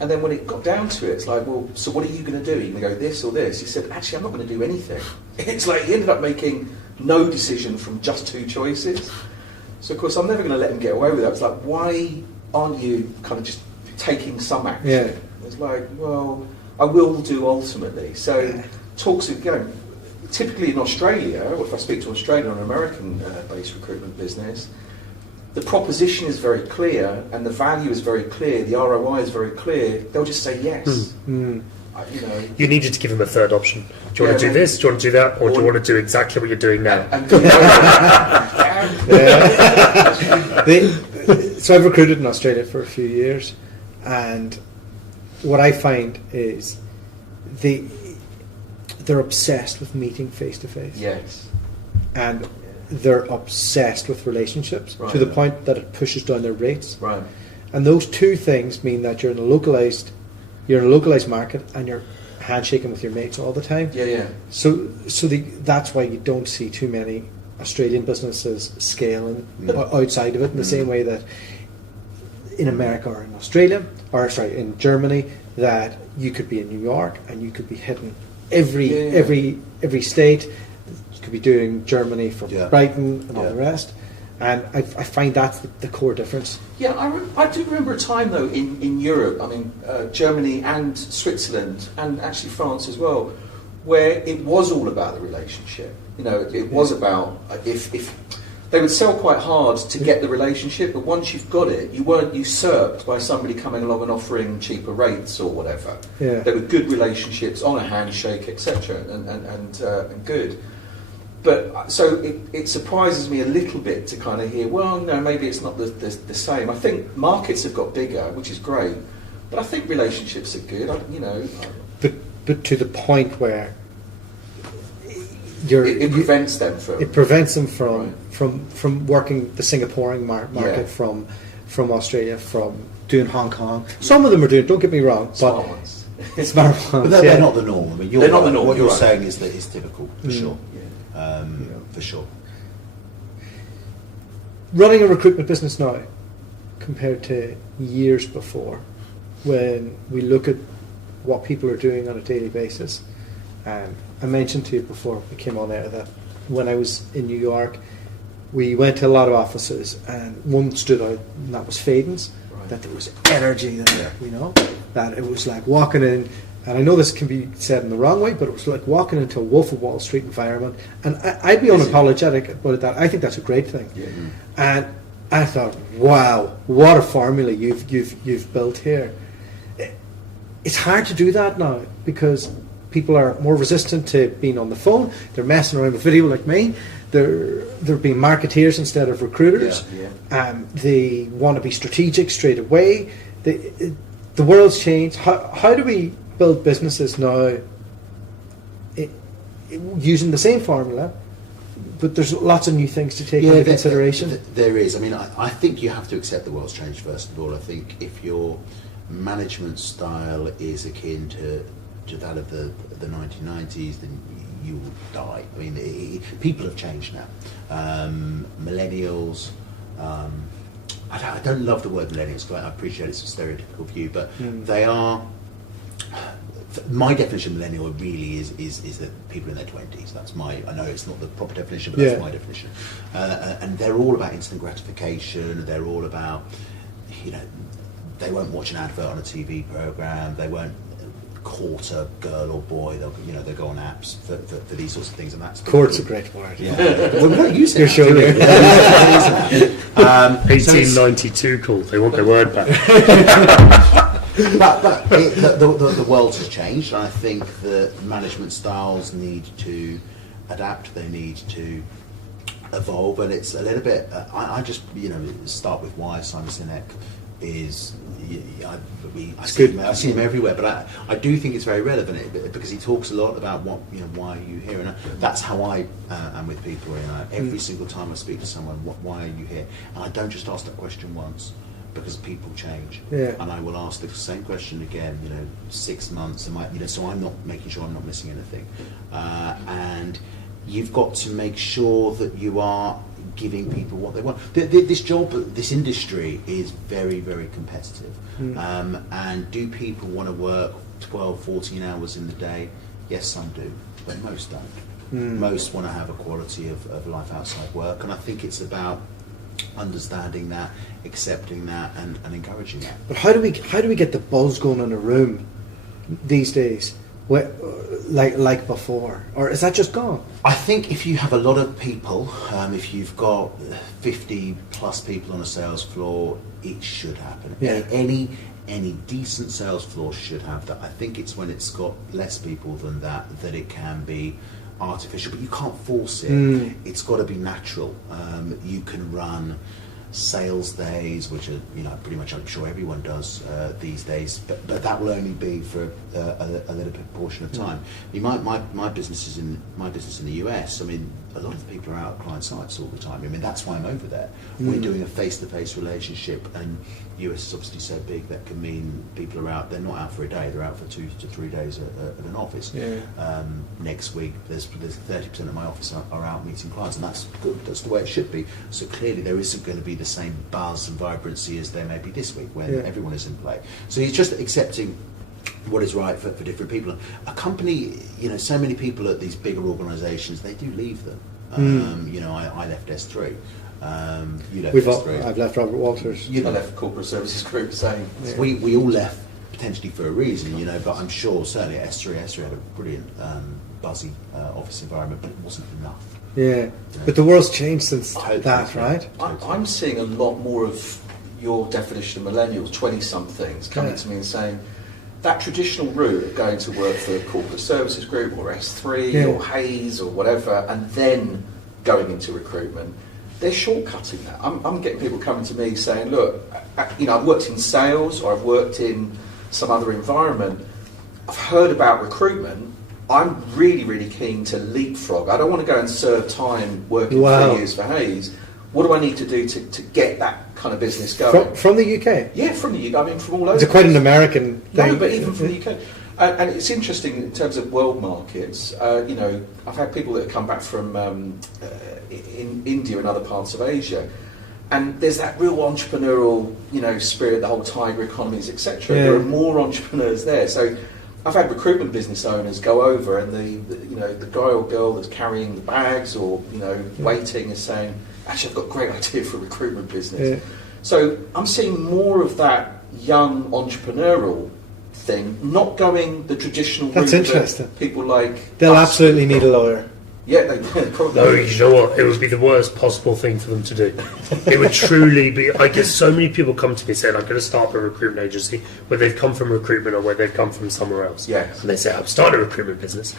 And then when it got down to it, it's like, well, so what are you going to do? Are you going to go this or this? He said, actually, I'm not going to do anything. It's like he ended up making no decision from just two choices. So, of course, I'm never going to let him get away with that. It's like, why aren't you kind of just taking some action? Yeah. It's like, well, I will do ultimately. So talks of going. Typically in Australia, or if I speak to an Australian or an American-based recruitment business, the proposition is very clear and the value is very clear, the ROI is very clear, they'll just say yes. You needed to give them a third option. Do you want to do this? Do you want to do that? Or do you want to do exactly what you're doing now? So I've recruited in Australia for a few years, and what I find is they're obsessed with meeting face to face. Yes. And they're obsessed with relationships to the point that it pushes down their rates. Right. And those two things mean that you're in a localized market and you're handshaking with your mates all the time. Yeah. So that's why you don't see too many Australian businesses scaling outside of it in the same way that in America or in Australia, in Germany, that you could be in New York and you could be hitting every state. You could be doing Germany from Brighton and all the rest. And I find that's the core difference. Yeah, I do remember a time though in Europe, I mean Germany and Switzerland and actually France as well, where it was all about the relationship. It was about if they would sell quite hard to get the relationship, but once you've got it, you weren't usurped by somebody coming along and offering cheaper rates or whatever. Yeah. There were good relationships on a handshake, etc., and good. But so it surprises me a little bit to kind of hear, well, no, maybe it's not the same. I think markets have got bigger, which is great, but I think relationships are good. But to the point where it prevents them from. It prevents them from working the Singaporean market, from from Australia, from doing Hong Kong. Some of them are doing, don't get me wrong, Smart ones. but smart ones. But they're not the norm. I mean, They're not the norm, What you're right. saying is that it's typical, for sure. Yeah. For sure. Running a recruitment business now compared to years before, when we look at what people are doing on a daily basis. I mentioned to you before we came on air that when I was in New York, we went to a lot of offices, and one stood out, and that was Faden's. Right. That there was energy there, that it was like walking in, and I know this can be said in the wrong way, but it was like walking into a Wolf of Wall Street environment, and I'd be unapologetic about that. I think that's a great thing. Yeah. And I thought, wow, what a formula you've built here. It's hard to do that now because people are more resistant to being on the phone. They're messing around with video like me. They're being marketeers instead of recruiters. Yeah. They want to be strategic straight away. The world's changed. How do we build businesses now using the same formula? But there's lots of new things to take into consideration. There is. I mean, I think you have to accept the world's changed, first of all. I think if your management style is akin to that of the 1990s, then you will die. I mean, people have changed now. Millennials, I don't love the word millennials, because I appreciate it's a stereotypical view, but they are... My definition of millennial really is that people in their 20s. That's my. I know it's not the proper definition, but that's my definition. And they're all about instant gratification. They're all about, they won't watch an advert on a TV program. They won't court a girl or boy. They'll go on apps for these sorts of things. And that's court's a great word. Yeah. Well, we don't use it. You're showing it. 1892 call. They want their word back. But the world has changed, and I think that management styles need to adapt. They need to evolve, and it's a little bit. I just start with why Simon Sinek is. I see him everywhere, but I do think it's very relevant because he talks a lot about why are you here, and that's how I am with people. Every single time I speak to someone, why are you here? And I don't just ask that question once. Because people change, and I will ask the same question again. 6 months, so I'm not making sure I'm not missing anything. And you've got to make sure that you are giving people what they want. This job, this industry is very, very competitive. And do people want to work 12, 14 hours in the day? Yes, some do, but most don't. Most want to have a quality of life outside work, and I think it's about understanding that, accepting that, and encouraging that. But how do we get the buzz going in a room these days, like before, or is that just gone? I think if you have a lot of people, if you've got 50 plus people on a sales floor, it should happen. Yeah. Any decent sales floor should have that. I think it's when it's got less people than that it can be artificial, but you can't force it. It's got to be natural. You can run sales days, which are pretty much, I'm sure everyone does these days, but that will only be for a little bit portion of time. My business is in the US. I mean, a lot of the people are out at client sites all the time. I mean, that's why I'm over there. We're doing a face-to-face relationship, and US is obviously so big that can mean people are out. They're not out for a day. They're out for 2 to 3 days at an office. Next week, there's 30% of my office are out meeting clients, and that's good. That's the way it should be. So clearly, there isn't going to be the same buzz and vibrancy as there may be this week when everyone is in play. So it's just accepting what is right for different people. A company, so many people at these bigger organisations, they do leave them. I left S3. You left S3. I've left Robert Walters. I left Corporate Services Group, same. We all left potentially for a reason, but I'm sure certainly at S3 had a brilliant buzzy office environment, but it wasn't enough. Yeah, but the world's changed since that, Totally. right? I'm seeing a lot more of your definition of millennials, 20-somethings, coming to me and saying that traditional route of going to work for a corporate services group or S3 or Hayes or whatever, and then going into recruitment, they're shortcutting that. I'm getting people coming to me saying, look, I've worked in sales or I've worked in some other environment. I've heard about recruitment. I'm really, really keen to leapfrog. I don't want to go and serve time working 3 years for Hayes. What do I need to do to get that kind of business going? From the UK? Yeah, from the UK. I mean, from all over. It's quite an American thing. No, but even from the UK. And it's interesting in terms of world markets. I've had people that have come back from in India and other parts of Asia, and there's that real entrepreneurial, spirit, the whole tiger economies, etc. Yeah. There are more entrepreneurs there. So I've had recruitment business owners go over, and the guy or girl that's carrying the bags or waiting is saying, "Actually, I've got a great idea for a recruitment business." Yeah. So I'm seeing more of that young entrepreneurial thing, not going the traditional That's route interesting. that people like. They'll us absolutely need a go. lawyer. Yeah, they probably. No, you know what? It would be the worst possible thing for them to do. It would truly be. I guess so many people come to me saying, "I'm going to start a recruitment agency," where they've come from recruitment or where they've come from somewhere else. Yeah. And they say, "I'm starting a recruitment business.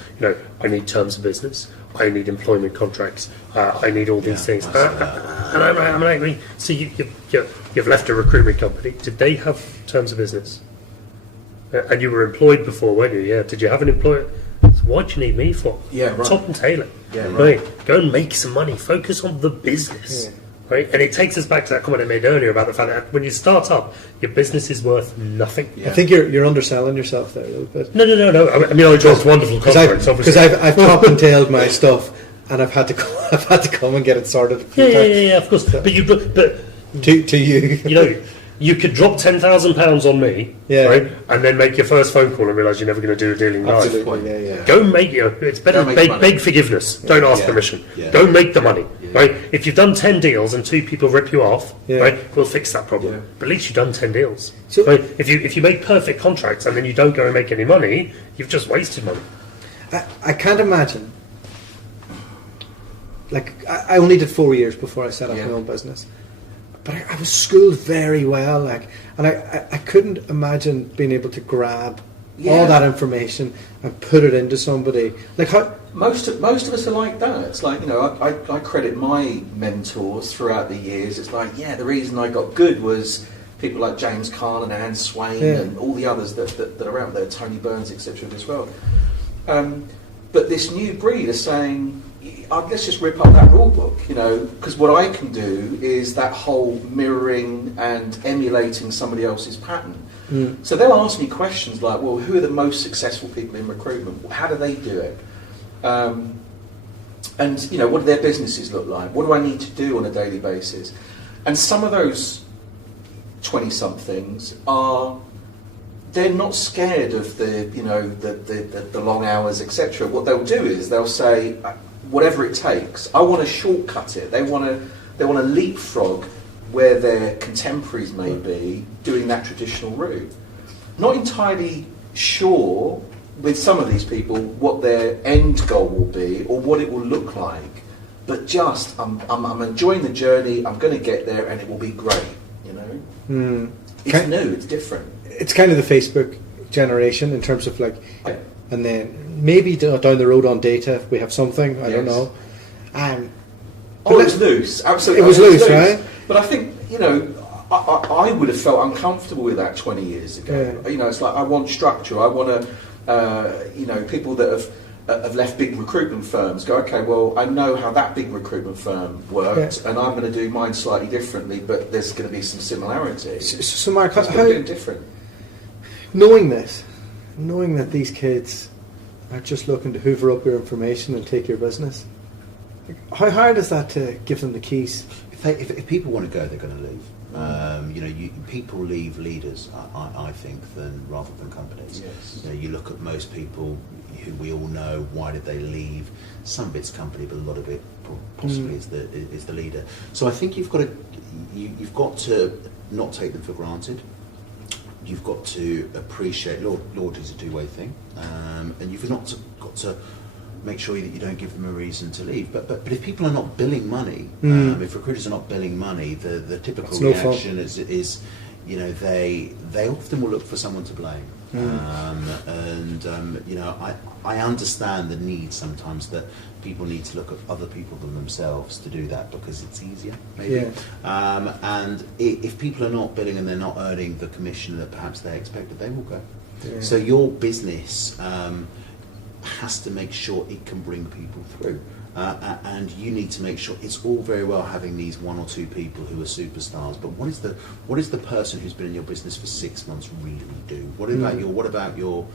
I need terms of business. I need employment contracts. I need all these things." And I'm like, so you've left a recruitment company. Did they have terms of business? And you were employed before, weren't you? Yeah. Did you have an employer? So what do you need me for? Yeah, right. Top and tailor. Yeah, Right. Go and make some money. Focus on the business. Yeah. Right. And it takes us back to that comment I made earlier about the fact that when you start up, your business is worth nothing. Yeah. I think you're underselling yourself there a little bit. No. I mean, I draw wonderful contracts, Because obviously. I've top and tailed my stuff, and I've had to come and get it sorted. A few times. Yeah, of course. But To you. You could drop £10,000 on me, Yeah. right, and then make your first phone call and realise you're never going to do a deal in life. Absolutely, yeah. Go make it's better Go make beg, money. beg forgiveness. Don't ask Yeah. permission. Yeah. Go make the money. Yeah. Right? If you've done 10 deals and 2 people rip you off, Yeah. right, we'll fix that problem. Yeah. But at least you've done 10 deals. So- right? If you make perfect contracts and then you don't go and make any money, you've just wasted money. I can't imagine. Like, I only did 4 years before I set up Yeah. my own business. But I was schooled very well, and I couldn't imagine being able to grab Yeah. all that information and put it into somebody. Like, how? Most of us are like that. It's like, I credit my mentors throughout the years. It's like, the reason I got good was people like James Cullen and Anne Swain Yeah. and all the others that are out there, Tony Burns, etc. as well. But this new breed is saying, let's just rip up that rule book, because what I can do is that whole mirroring and emulating somebody else's pattern. So they'll ask me questions like, well, who are the most successful people in recruitment? How do they do it? And what do their businesses look like? What do I need to do on a daily basis? And some of those 20-somethings they're not scared of the long hours, etc. What they'll do is they'll say, whatever it takes, I want to shortcut it. They want to leapfrog where their contemporaries may be doing that traditional route. Not entirely sure with some of these people what their end goal will be or what it will look like, but just I'm enjoying the journey. I'm going to get there, and it will be great. It's new. It's different. It's kind of the Facebook generation in terms of and then maybe down the road on data we have something. I don't know. It was loose. Absolutely, It was loose, right? But I think I would have felt uncomfortable with that 20 years ago. Yeah. It's like I want structure. I want to, people that have left big recruitment firms go, okay, well, I know how that big recruitment firm worked, and I'm going to do mine slightly differently, but there's going to be some similarities. So Mark, how doing different? knowing that these kids are just looking to hoover up your information and take your business, how hard is that to give them the keys? If people want to go, they're going to leave. People leave leaders, I think, rather than companies. Yes. You look at most people who we all know. Why did they leave? Some bit's company, but a lot of it possibly is the leader. So I think you've got to not take them for granted. You've got to appreciate loyalty is a two-way thing, and you've not got to make sure that you don't give them a reason to leave. But if people are not billing money, if recruiters are not billing money, the typical reaction is they often will look for someone to blame. I understand the need sometimes that people need to look at other people than themselves to do that because it's easier, maybe. Yeah. And if people are not billing and they're not earning the commission that perhaps they expected, they will go. Yeah. So your business has to make sure it can bring people through. and you need to make sure it's all very well having these one or two people who are superstars, but what is the person who's been in your business for 6 months really do? What about your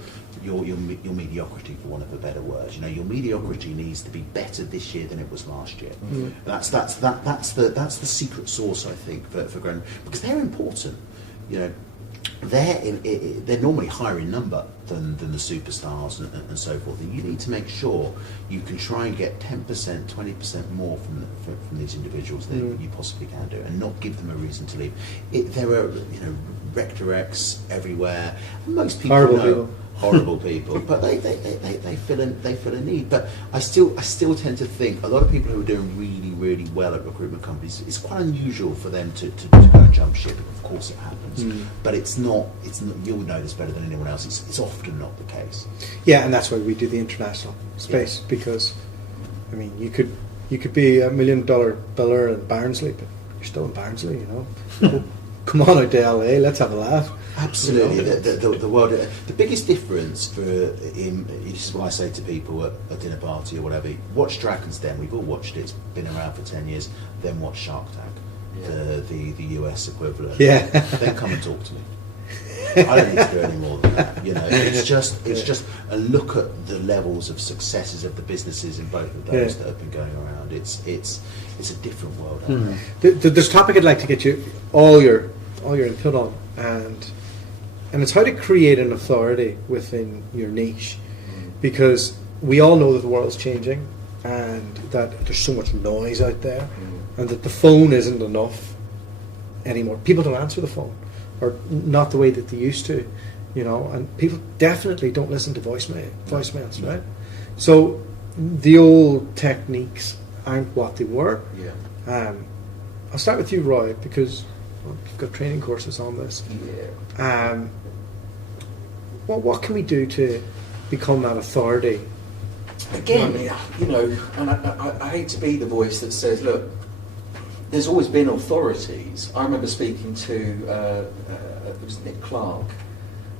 mediocrity, for want of a better word? Your mediocrity needs to be better this year than it was last year. That's the secret sauce, I think, for growing, because they're important. They're normally higher in number than the superstars and so forth. And you need to make sure you can try and get 10%, 20% more from these individuals than you possibly can do, and not give them a reason to leave. There are rectorex everywhere. Most people horrible people, but they fill a need. But I still tend to think a lot of people who are doing really well at recruitment companies, it's quite unusual for them to go and jump ship. Of course it happens, but it's not. You'll know this better than anyone else. It's often not the case. Yeah, and that's why we do the international space, because you could be $1 million biller in Barnsley, but you're still in Barnsley, Come on out to LA, let's have a laugh. Absolutely, the world. The biggest difference this is what I say to people at a dinner party or whatever. Watch Dragon's Den. We've all watched it. It's been around for 10 years. Then watch Shark Tank, the US equivalent. Yeah. Then come and talk to me. I don't need to do any more than that. It's just a look at the levels of successes of the businesses in both of those that have been going around. It's a different world out there. There's a topic I'd like to get you all your input on, and it's how to create an authority within your niche, because we all know that the world's changing and that there's so much noise out there, and that the phone isn't enough anymore. People don't answer the phone, or not the way that they used to, and people definitely don't listen to voicemails, right? So the old techniques aren't what they were. I'll start with you, Roy, because you've got training courses on this. What can we do to become that authority? Again, and I hate to be the voice that says, look, there's always been authorities. I remember speaking to it was Nick Clark,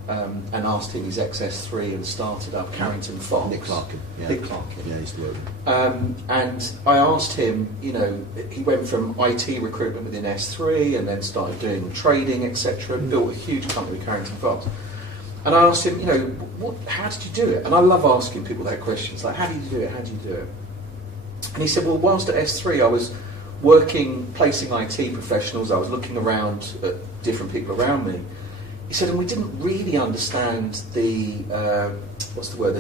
and asked him, he's XS3 and started up Carrington Fox. Nick Clarkin. Nick Clarkin. Yeah, he's the and I asked him, he went from IT recruitment within S3 and then started doing trading, etc., and built a huge company with Carrington Fox. And I asked him, how did you do it? And I love asking people that questions, like, how do you do it? How do you do it? And he said, well, whilst at S3, I was placing IT professionals, I was looking around at different people around me. He said, and we didn't really understand the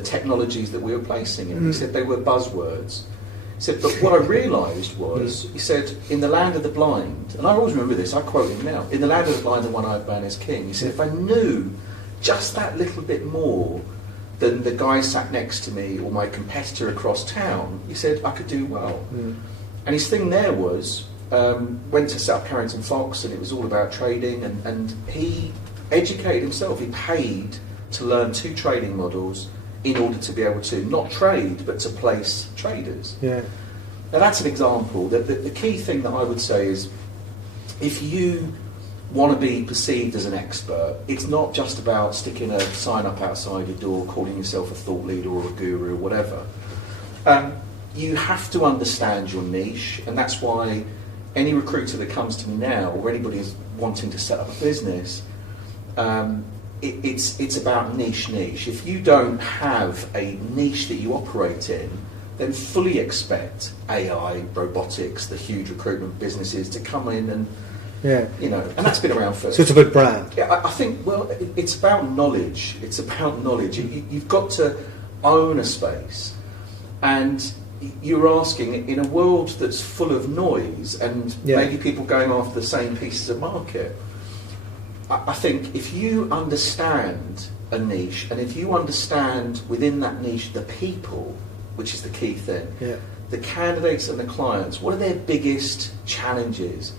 technologies that we were placing in. He said they were buzzwords. He said, but what I realised was, he said, in the land of the blind, and I always remember this, I quote him now, in the land of the blind, the one-eyed man is king. He said, if I knew just that little bit more than the guy sat next to me or my competitor across town, he said, I could do well. And his thing there was, went to set up Carrington Fox, and it was all about trading, and he educated himself. He paid to learn 2 trading models in order to be able to not trade, but to place traders. Now that's an example. The key thing that I would say is, if you want to be perceived as an expert, it's not just about sticking a sign up outside your door, calling yourself a thought leader or a guru or whatever. You have to understand your niche, and that's why any recruiter that comes to me now, or anybody who's wanting to set up a business, it's about niche. If you don't have a niche that you operate in, then fully expect AI, robotics, the huge recruitment businesses to come in and, and that's been around for... So it's about brand. Yeah, I think, it's about knowledge. It's about knowledge. You've got to own a space, and you're asking, in a world that's full of noise and maybe people going after the same pieces of market, I think if you understand a niche, and if you understand within that niche the people, which is the key thing, the candidates and the clients, what are their biggest challenges?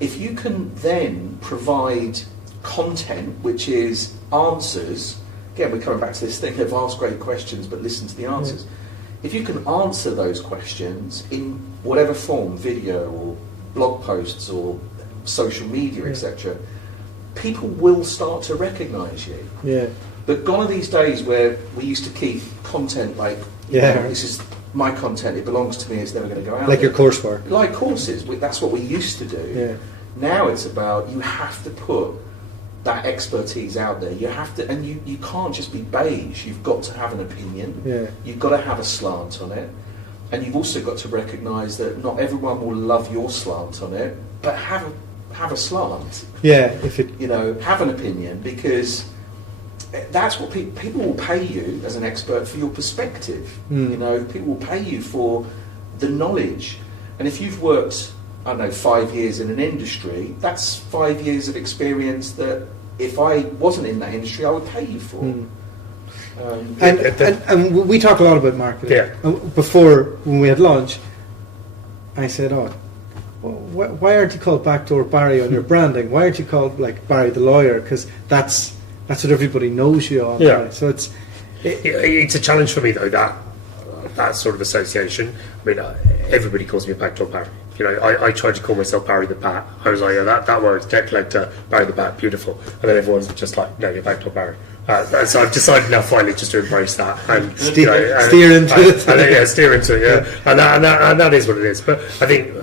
If you can then provide content which is answers, again we're coming back to this thing of ask great questions but listen to the answers. If you can answer those questions in whatever form, video or blog posts or social media, etc., people will start to recognise you. But gone are these days where we used to keep content like, this is my content, it belongs to me, it's never going to go out Like there. your coursework. Like courses, that's what we used to do. Yeah. Now it's about, you have to put that expertise out there. You have to, and you can't just be beige. You've got to have an opinion. Yeah. You've got to have a slant on it. And you've also got to recognise that not everyone will love your slant on it, but have a slant. Yeah, if it, Have an opinion, because that's what people will pay you as an expert for your perspective. People will pay you for the knowledge. And if you've worked, 5 years in an industry, that's 5 years of experience that if I wasn't in that industry, I would pay you for. And we talk a lot about marketing. Yeah. Before, when we had lunch, I said, why aren't you called Backdoor Barry on your branding? Why aren't you called like Barry the Lawyer? Because that's what everybody knows you on. Yeah. Right? So it's a challenge for me though, that sort of association. I mean, everybody calls me Backdoor Barry. I tried to call myself Barry the Bat. I was like, that works, debt collector, Barry the Bat, beautiful. And then everyone's just like, no, you're Backdoor Barry. So I've decided now finally just to embrace that and steer into it. Steer into it, yeah. And that is what it is. But I think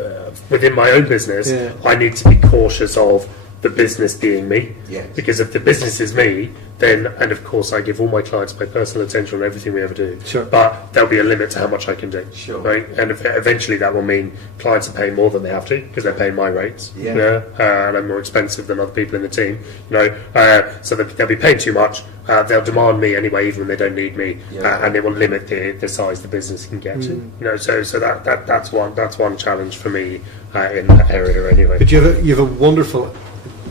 within my own business, I need to be cautious of the business being me. Yes. Because if the business is me, then, and of course I give all my clients my personal attention on everything we ever do. Sure. But there'll be a limit to how much I can do. Sure. Right? And eventually that will mean clients are paying more than they have to because they're paying my rates. Yeah. And I'm more expensive than other people in the team. So they'll be paying too much. They'll demand me anyway, even when they don't need me, and they will limit the size the business can get to. So that's one challenge for me in that area anyway. But you have a wonderful.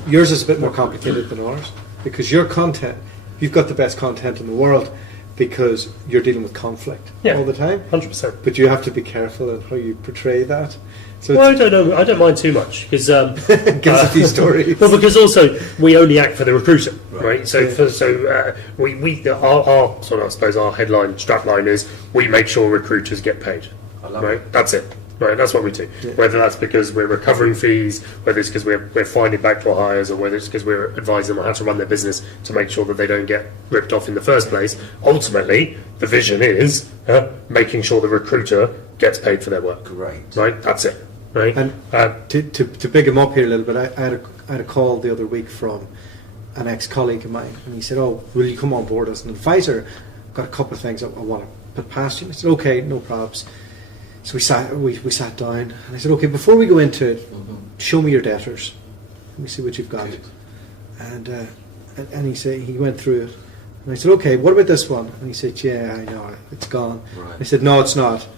Yours is a bit more complicated than ours because your content, you've got the best content in the world because you're dealing with conflict all the time. 100%. But you have to be careful in how you portray that. So I don't know. I don't mind too much because give us a few stories. Well, because also we only act for the recruiter, right? So we our sort of, I suppose our headline strapline is we make sure recruiters get paid. I love right? it. That's it. Right, that's what we do. Yeah. Whether that's because we're recovering fees, whether it's because we're finding backdoor hires, or whether it's because we're advising them on how to run their business to make sure that they don't get ripped off in the first place. Ultimately, the vision is making sure the recruiter gets paid for their work. Great. Right, that's it. Right. And to big him up here a little bit, I had a call the other week from an ex-colleague of mine, and he said, "Oh, will you come on board as an advisor? I've got a couple of things I want to put past you." And I said, "Okay, no probs." So we sat down, and I said, "Okay, before we go into it, show me your debtors. Let me see what you've got." Good. And he went through it, and I said, "Okay, what about this one?" And he said, "Yeah, I know, it's gone." Right. I said, "No, it's not."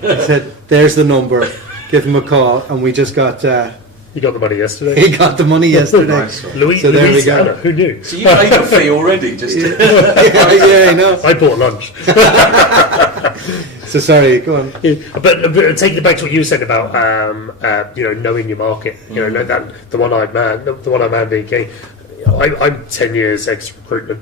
I said, "There's the number. Give him a call." And we just got. You got the money yesterday. He got the money yesterday. Nice. So there we go. Who knew? So you paid your fee already? Just to yeah, I know. I bought lunch. So sorry, go on. But taking it back to what you said about knowing your market, that the one-eyed man being king. I'm 10 years ex-recruitment.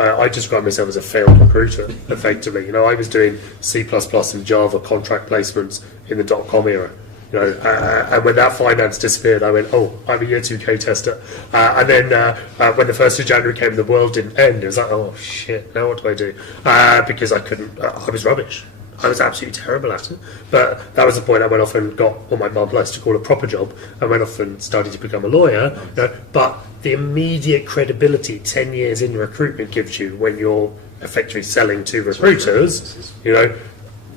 I describe myself as a failed recruiter, effectively. I was doing C++ and Java contract placements in the .com era. And when that finance disappeared, I went, "Oh, I'm a year 2K tester." And then when the 1st of January came, the world didn't end. It was like, "Oh shit, now what do I do?" Because I couldn't. I was rubbish. I was absolutely terrible at it. But that was the point I went off and got what my mum likes to call a proper job. I went off and started to become a lawyer. But the immediate credibility 10 years in recruitment gives you when you're effectively selling to recruiters,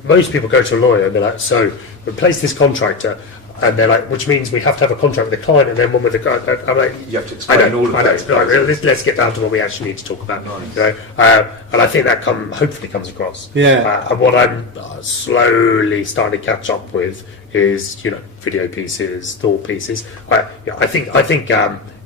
most people go to a lawyer and they're like, "So, replace this contractor," and they're like, "Which means we have to have a contract with the client and then one with the client." I'm like, you have to explain all of that. Right, let's get down to what we actually need to talk about. Nice. And I think that hopefully comes across. Yeah. And what I'm slowly starting to catch up with is, video pieces, thought pieces. I think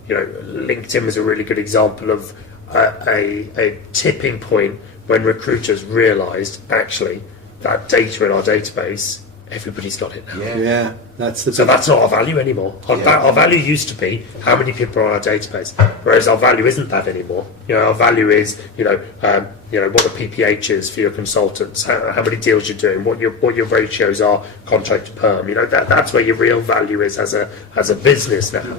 LinkedIn was a really good example of a tipping point when recruiters realised actually that data in our database, everybody's got it now. Yeah, that's So that's not our value anymore. Our value used to be how many people are on our database, whereas our value isn't that anymore. Our value is what the PPH is for your consultants, how many deals you're doing, what your ratios are, contract to perm. That's where your real value is as a business now.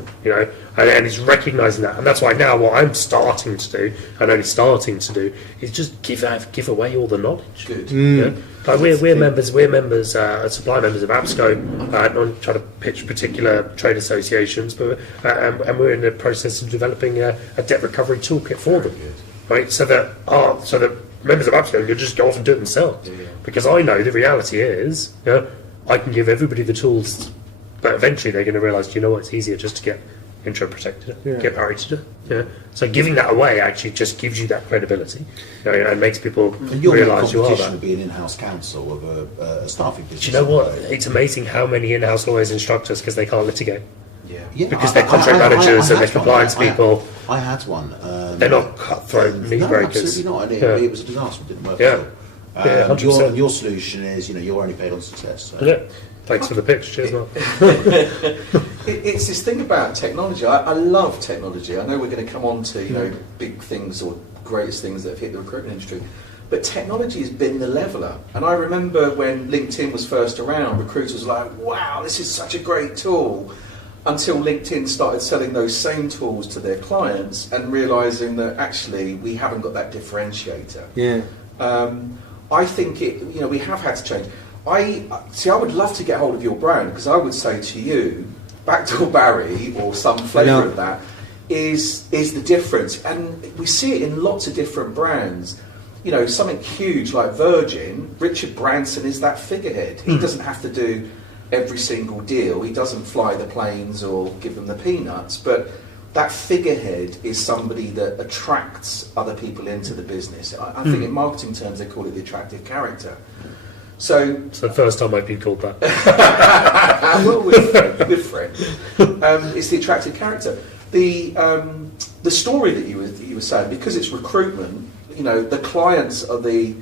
And it's recognising that, and that's why now what I'm starting to do, and only starting to do, is just give away all the knowledge. Good. Like we're members, supply members of APSCO, not trying to pitch particular trade associations, but and we're in the process of developing a debt recovery toolkit for them, right? So that members of APSCO can just go off and do it themselves. Because I know the reality is, I can give everybody the tools, but eventually they're going to realise, you know what, it's easier just to get IntroProtect, get parity to do. So giving that away actually just gives you that credibility, and makes people realise you are that. Would be an in-house counsel of a staffing business. Do you know what? It's amazing how many in-house lawyers instruct us because they can't litigate. Yeah, because they're contract managers and they're compliance people. I had one. They're not cutthroat knee breakers. Absolutely not. It was a disaster. It didn't work Yeah. at all. 100%. Your solution is, you're only paid on success. So. Yeah. Thanks for the pitch. Cheers, Mark. It's this thing about technology. I love technology. I know we're going to come on to big things or greatest things that have hit the recruitment industry, but technology has been the leveller. And I remember when LinkedIn was first around, recruiters were like, "Wow, this is such a great tool." Until LinkedIn started selling those same tools to their clients and realising that actually we haven't got that differentiator. Yeah. I think we have had to change. I would love to get hold of your brand, because I would say to you, Backdoor Barry or some flavour of that is the difference, and we see it in lots of different brands. Something huge like Virgin, Richard Branson is that figurehead. He doesn't have to do every single deal. He doesn't fly the planes or give them the peanuts, but that figurehead is somebody that attracts other people into the business. I think in marketing terms they call it the attractive character. So it's the first time I've been called that. Well, we're friends. It's the attractive character. The story that you were saying, because it's recruitment, the clients of the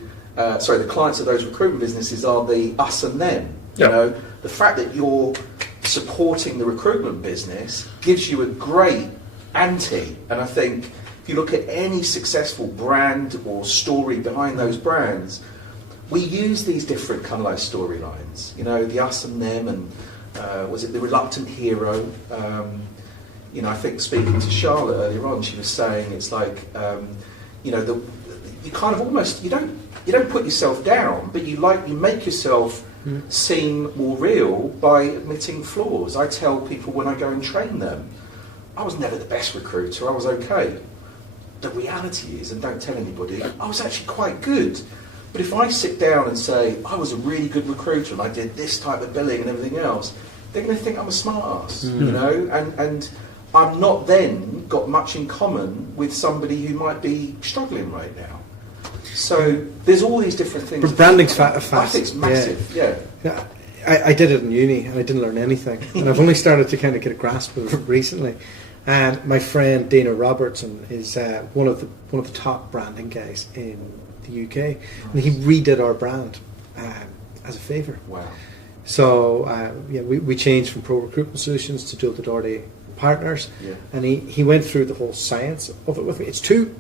clients of those recruitment businesses are the us and them. The fact that you're supporting the recruitment business gives you a great ante, and I think if you look at any successful brand or story behind those brands, we use these different kind of like storylines, the us and them, and was it the reluctant hero? I think speaking to Charlotte earlier on, she was saying it's like, you kind of almost you don't put yourself down, but you make yourself seem more real by admitting flaws. I tell people when I go and train them, I was never the best recruiter. I was okay. The reality is, and don't tell anybody, I was actually quite good. But if I sit down and say, I was a really good recruiter and I did this type of billing and everything else, they're going to think I'm a smart ass, and I'm not then got much in common with somebody who might be struggling right now. So there's all these different things. But branding's fast. I think it's massive, yeah. I did it in uni and I didn't learn anything. And I've only started to kind of get a grasp of it recently. And my friend Dana Robertson is one of the top branding guys in the UK, and he redid our brand as a favour. Wow! So we changed from Pro Recruitment Solutions to Dualta Doherty Partners, and he went through the whole science of it with me. It's too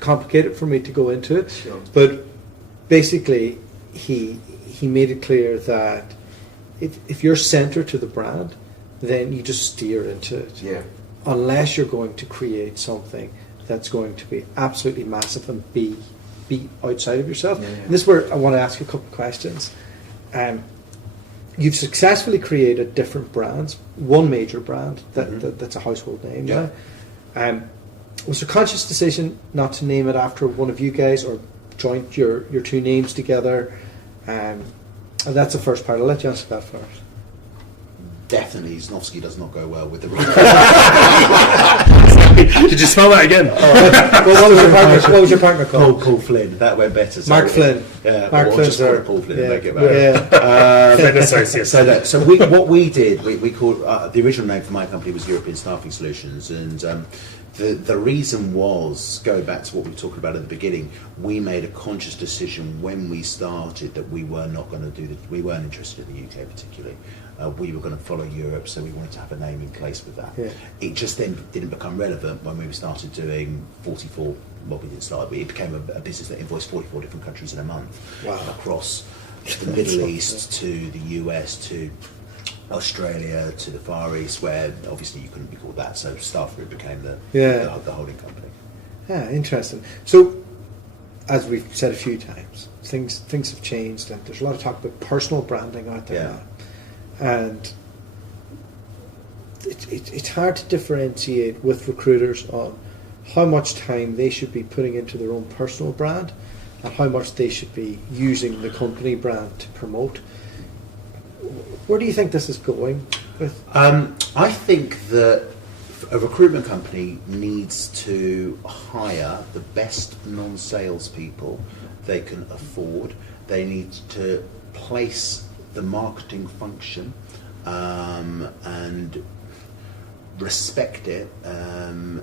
complicated for me to go into it, but basically he made it clear that if you're centred to the brand, then you just steer into it. Yeah. Unless you're going to create something that's going to be absolutely massive and be outside of yourself. And this is where I want to ask you a couple of questions. You've successfully created different brands, one major brand that's a household name now. Was there a conscious decision not to name it after one of you guys, or joint your two names together? And that's the first part. I'll let you answer that first. Definitely, Znowski does not go well with the Did you spell that again? Well, what was your partner called? Paul Flynn. That went better. Mark Flynn. Yeah, Mark Flynn's just Paul Flynn and make it better. Flynn Associates. So what we did, we called the original name for my company was European Staffing Solutions, and the reason was, going back to what we were talking about at the beginning, we made a conscious decision when we started that we were not going to we weren't interested in the UK particularly. We were going to follow Europe, so we wanted to have a name in place with that. Yeah. It just then didn't become relevant when we started doing 44. Well, we didn't start. It became a business that invoiced 44 different countries in a month, across the Middle East to the US to Australia to the Far East, where obviously you couldn't be called that. So Staff Group became the holding company. Yeah, interesting. So as we've said a few times, things have changed, and there's a lot of talk about personal branding out there now, and it's hard to differentiate with recruiters on how much time they should be putting into their own personal brand and how much they should be using the company brand to promote. Where do you think this is going with? I think that a recruitment company needs to hire the best non-sales people they can afford. They need to place the marketing function and respect it and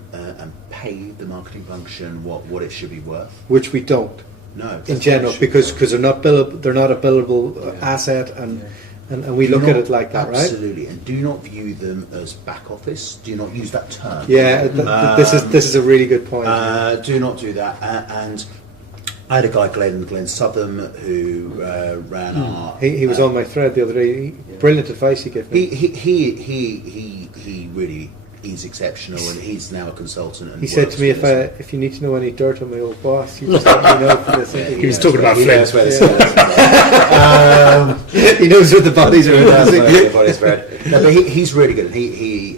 pay the marketing function what it should be worth. Which we don't. No, in general, because they're not billable, they're not a billable asset, and we look at it like that, right? Absolutely, and do not view them as back office. Do not use that term. Yeah, this is a really good point. Do not do that. And I had a guy, Glenn Southam, who ran our. He was on my thread the other day. Brilliant advice he gave me. He really is exceptional, and he's now a consultant. And he said to me, if you need to know any dirt on my old boss, you just let me know for this interview. He was talking about flames. He knows where the bodies are. No, but he's really good. He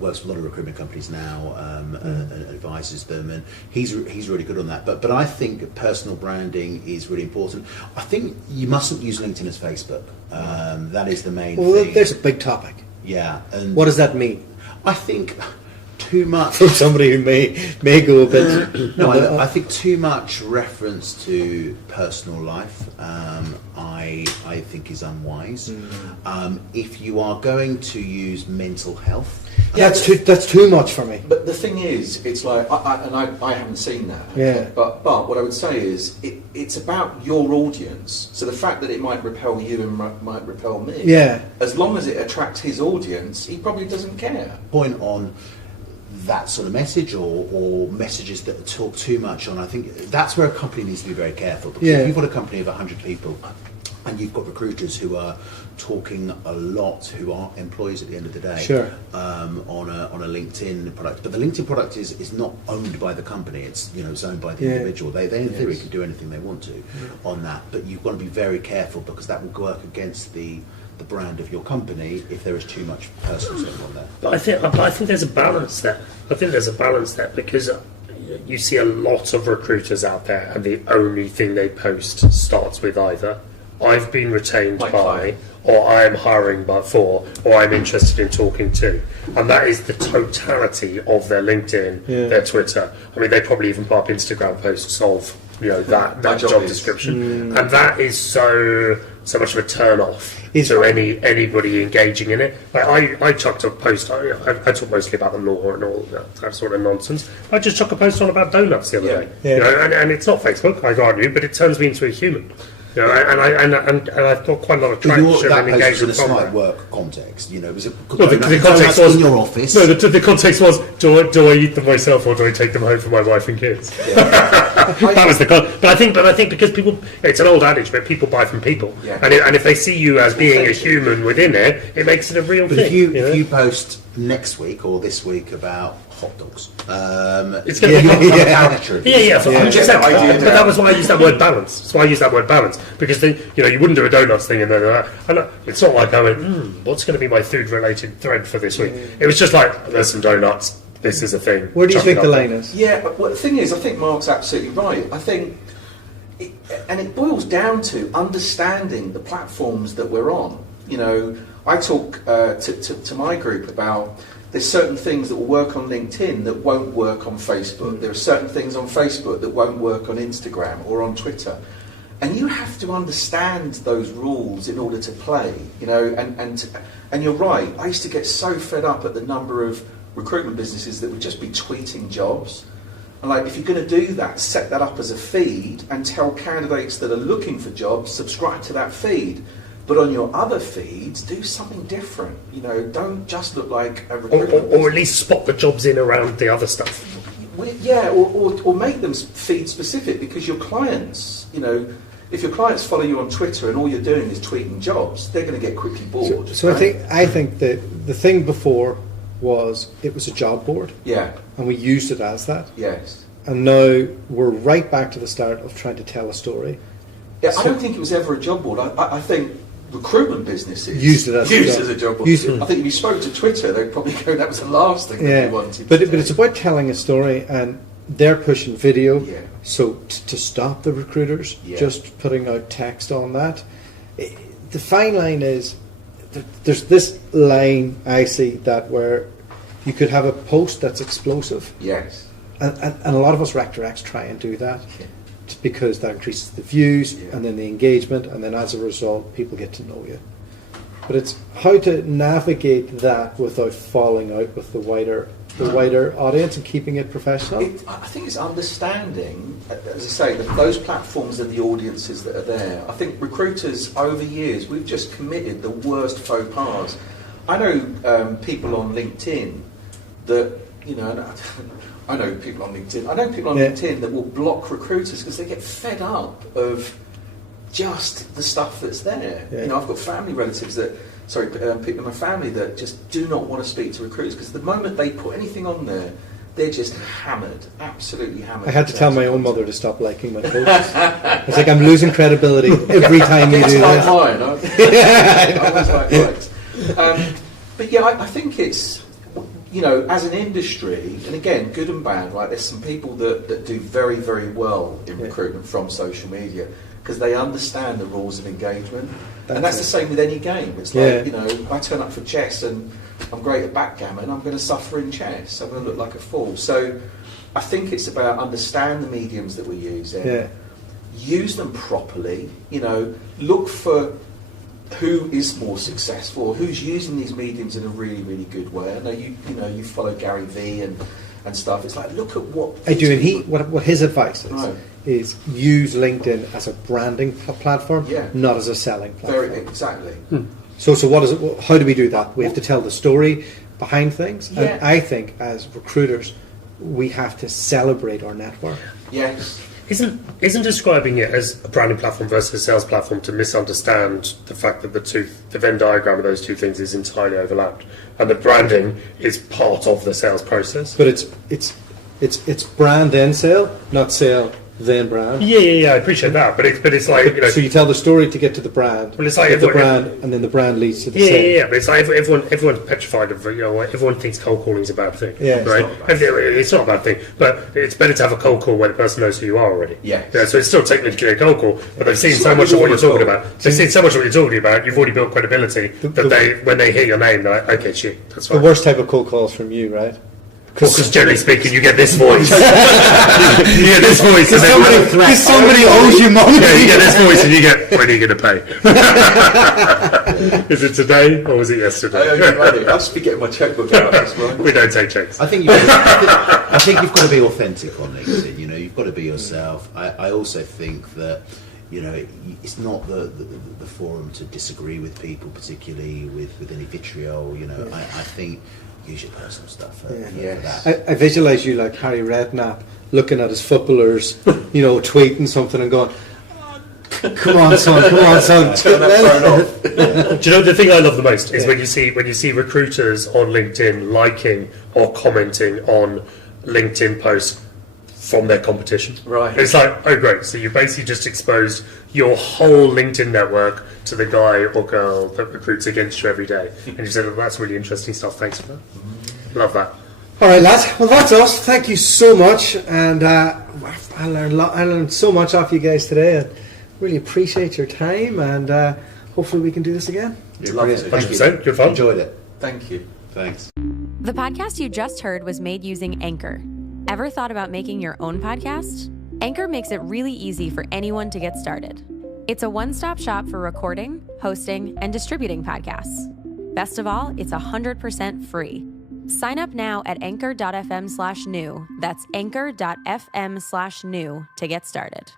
works with a lot of recruitment companies now and advises them, and he's really good on that. But I think personal branding is really important. I think you mustn't use LinkedIn as Facebook. That is the main thing. Well, there's a big topic. Yeah. And what does that mean? I think too much. From somebody who may go a bit. No, I think too much reference to personal life. I think is unwise. If you are going to use mental health, that's too much for me. But the thing is, it's like, I haven't seen that. Yeah. But what I would say is, it's about your audience. So the fact that it might repel you and might repel me. Yeah. As long as it attracts his audience, he probably doesn't care. Point on that sort of message or messages that talk too much on. I think that's where a company needs to be very careful. Because if you've got a company of 100 people and you've got recruiters who are talking a lot, who are employees at the end of the day, sure. On a LinkedIn product, but the LinkedIn product is not owned by the company. It's it's owned by the individual. They in theory can do anything they want to on that, but you've got to be very careful because that will work against the brand of your company if there is too much personal stuff on there. But I think there's a balance there. I think there's a balance there because you see a lot of recruiters out there, and the only thing they post starts with either "I've been retained by," or "I am hiring for," or "I'm interested in talking to," and that is the totality of their LinkedIn, their Twitter. I mean, they probably even put up Instagram posts of that job description, and that is so much of a turn off to anybody engaging in it. Like I chucked a post. I talk mostly about the law and all that sort of nonsense. I just chucked a post on about donuts the other day. And it's not Facebook, I argue, but it turns me into a human. And I've got quite a lot of traction and engagement from that. Slight work context, it was the context was in your office. No, the context was: do I eat them myself or do I take them home for my wife and kids? That was the But I think because people, it's an old adage, but people buy from people, and if they see you as being a human within it makes it a real thing. If you post next week or this week about hot dogs, it's going to be caricature. But that was why I used that word balance. That's why I used that word balance, because then you wouldn't do a donuts thing and then it's not like I went, what's going to be my food related thread for this week? It was just like, there's some donuts. This is a thing. Where do you think the line is? Yeah, but the thing is, I think Mark's absolutely right. I think, it boils down to understanding the platforms that we're on. I talk to my group about there's certain things that will work on LinkedIn that won't work on Facebook. There are certain things on Facebook that won't work on Instagram or on Twitter. And you have to understand those rules in order to play, and you're right. I used to get so fed up at the number of recruitment businesses that would just be tweeting jobs. And if you're going to do that, set that up as a feed and tell candidates that are looking for jobs, subscribe to that feed. But on your other feeds, do something different. Don't just look like a recruitment or at least spot the jobs in around the other stuff. Or make them feed specific, because your clients, if your clients follow you on Twitter and all you're doing is tweeting jobs, they're going to get quickly bored. So right? I think that the thing before it was a job board. Yeah. And we used it as that. Yes. And now we're right back to the start of trying to tell a story. Yeah, I don't think it was ever a job board. I think recruitment businesses used it as a job board. I think if you spoke to Twitter, they'd probably go, that was the last thing that they wanted. But it's about telling a story, and they're pushing video. Yeah. So to stop the recruiters just putting out text on that, the fine line is there's this line I see that where you could have a post that's explosive. Yes. And a lot of us Rectorex try and do that because that increases the views and then the engagement, and then as a result people get to know you. But it's how to navigate that without falling out with the wider audience and keeping it professional. I think it's understanding, as I say, that those platforms are the audiences that are there. I think recruiters over years, we've just committed the worst faux pas. I know people on LinkedIn that, I know people on LinkedIn that will block recruiters because they get fed up of just the stuff that's there. Yeah. I've got family relatives people in my family that just do not want to speak to recruiters because the moment they put anything on there, they're just hammered, absolutely hammered. I had to tell my own mother to stop liking my posts. It's like I'm losing credibility every time you do like this. Mine, I always like likes. But yeah, I think it's, as an industry, and again, good and bad, right? There's some people that do very, very well in recruitment from social media because they understand the rules of engagement. And that's the same with any game. It's like, I turn up for chess and I'm great at backgammon, I'm going to suffer in chess. I'm going to look like a fool. So I think it's about understand the mediums that we're using, use them properly, look for who is more successful, who's using these mediums in a really, really good way. I know you follow Gary Vee and stuff. It's like, look at what I do, and what his advice is use LinkedIn as a branding platform, not as a selling platform. Very exactly. So what is it? How do we do that? We have to tell the story behind things, and I think as recruiters we have to celebrate our network. Yes. Isn't describing it as a branding platform versus a sales platform to misunderstand the fact that the Venn diagram of those two things is entirely overlapped, and the branding is part of the sales process. But it's brand then sale, not sale then brand. Yeah, I appreciate that, but it's like so you tell the story to get to the brand. Well, it's like the brand, and then the brand leads to the sale. Yeah, but it's like everyone's petrified of everyone thinks cold calling is a bad thing. Yeah, right. It's not a bad thing, but it's better to have a cold call where the person knows who you are already. Yeah. So it's still technically a cold call, but they've seen so much of what you're talking about. They've seen so much of what you're talking about. You've already built credibility that when they hear your name, they're like, okay, shit, that's fine. The worst type of cold calls from you, right? Because generally speaking, you get this voice. You get this voice, and then somebody owes you money. Yeah, you get this voice, and you get, when are you going to pay? Is it today or was it yesterday? I owe you money. I'll just be getting my checkbook out. That's right. We don't take checks. I think you've got to be authentic on LinkedIn. You've got to be yourself. I also think that it's not the forum to disagree with people, particularly with any vitriol. I think use your personal stuff for that. I visualise you like Harry Redknapp looking at his footballers, tweeting something and going, come on son. Turn that phone off. Do you know the thing I love the most is when you see recruiters on LinkedIn liking or commenting on LinkedIn posts from their competition. Right. It's like, oh great, so you basically just exposed your whole LinkedIn network to the guy or girl that recruits against you every day. And you said, oh, that's really interesting stuff, thanks for that. Love that. All right, lads. Well, that's us. Thank you so much. And I learned so much off you guys today. I really appreciate your time, and hopefully we can do this again. You're brilliant. 100%. Good fun. Enjoyed it. Thank you. Thanks. The podcast you just heard was made using Anchor. Ever thought about making your own podcast? Anchor makes it really easy for anyone to get started. It's a one-stop shop for recording, hosting, and distributing podcasts. Best of all, it's 100% free. Sign up now at anchor.fm/new. That's anchor.fm/new to get started.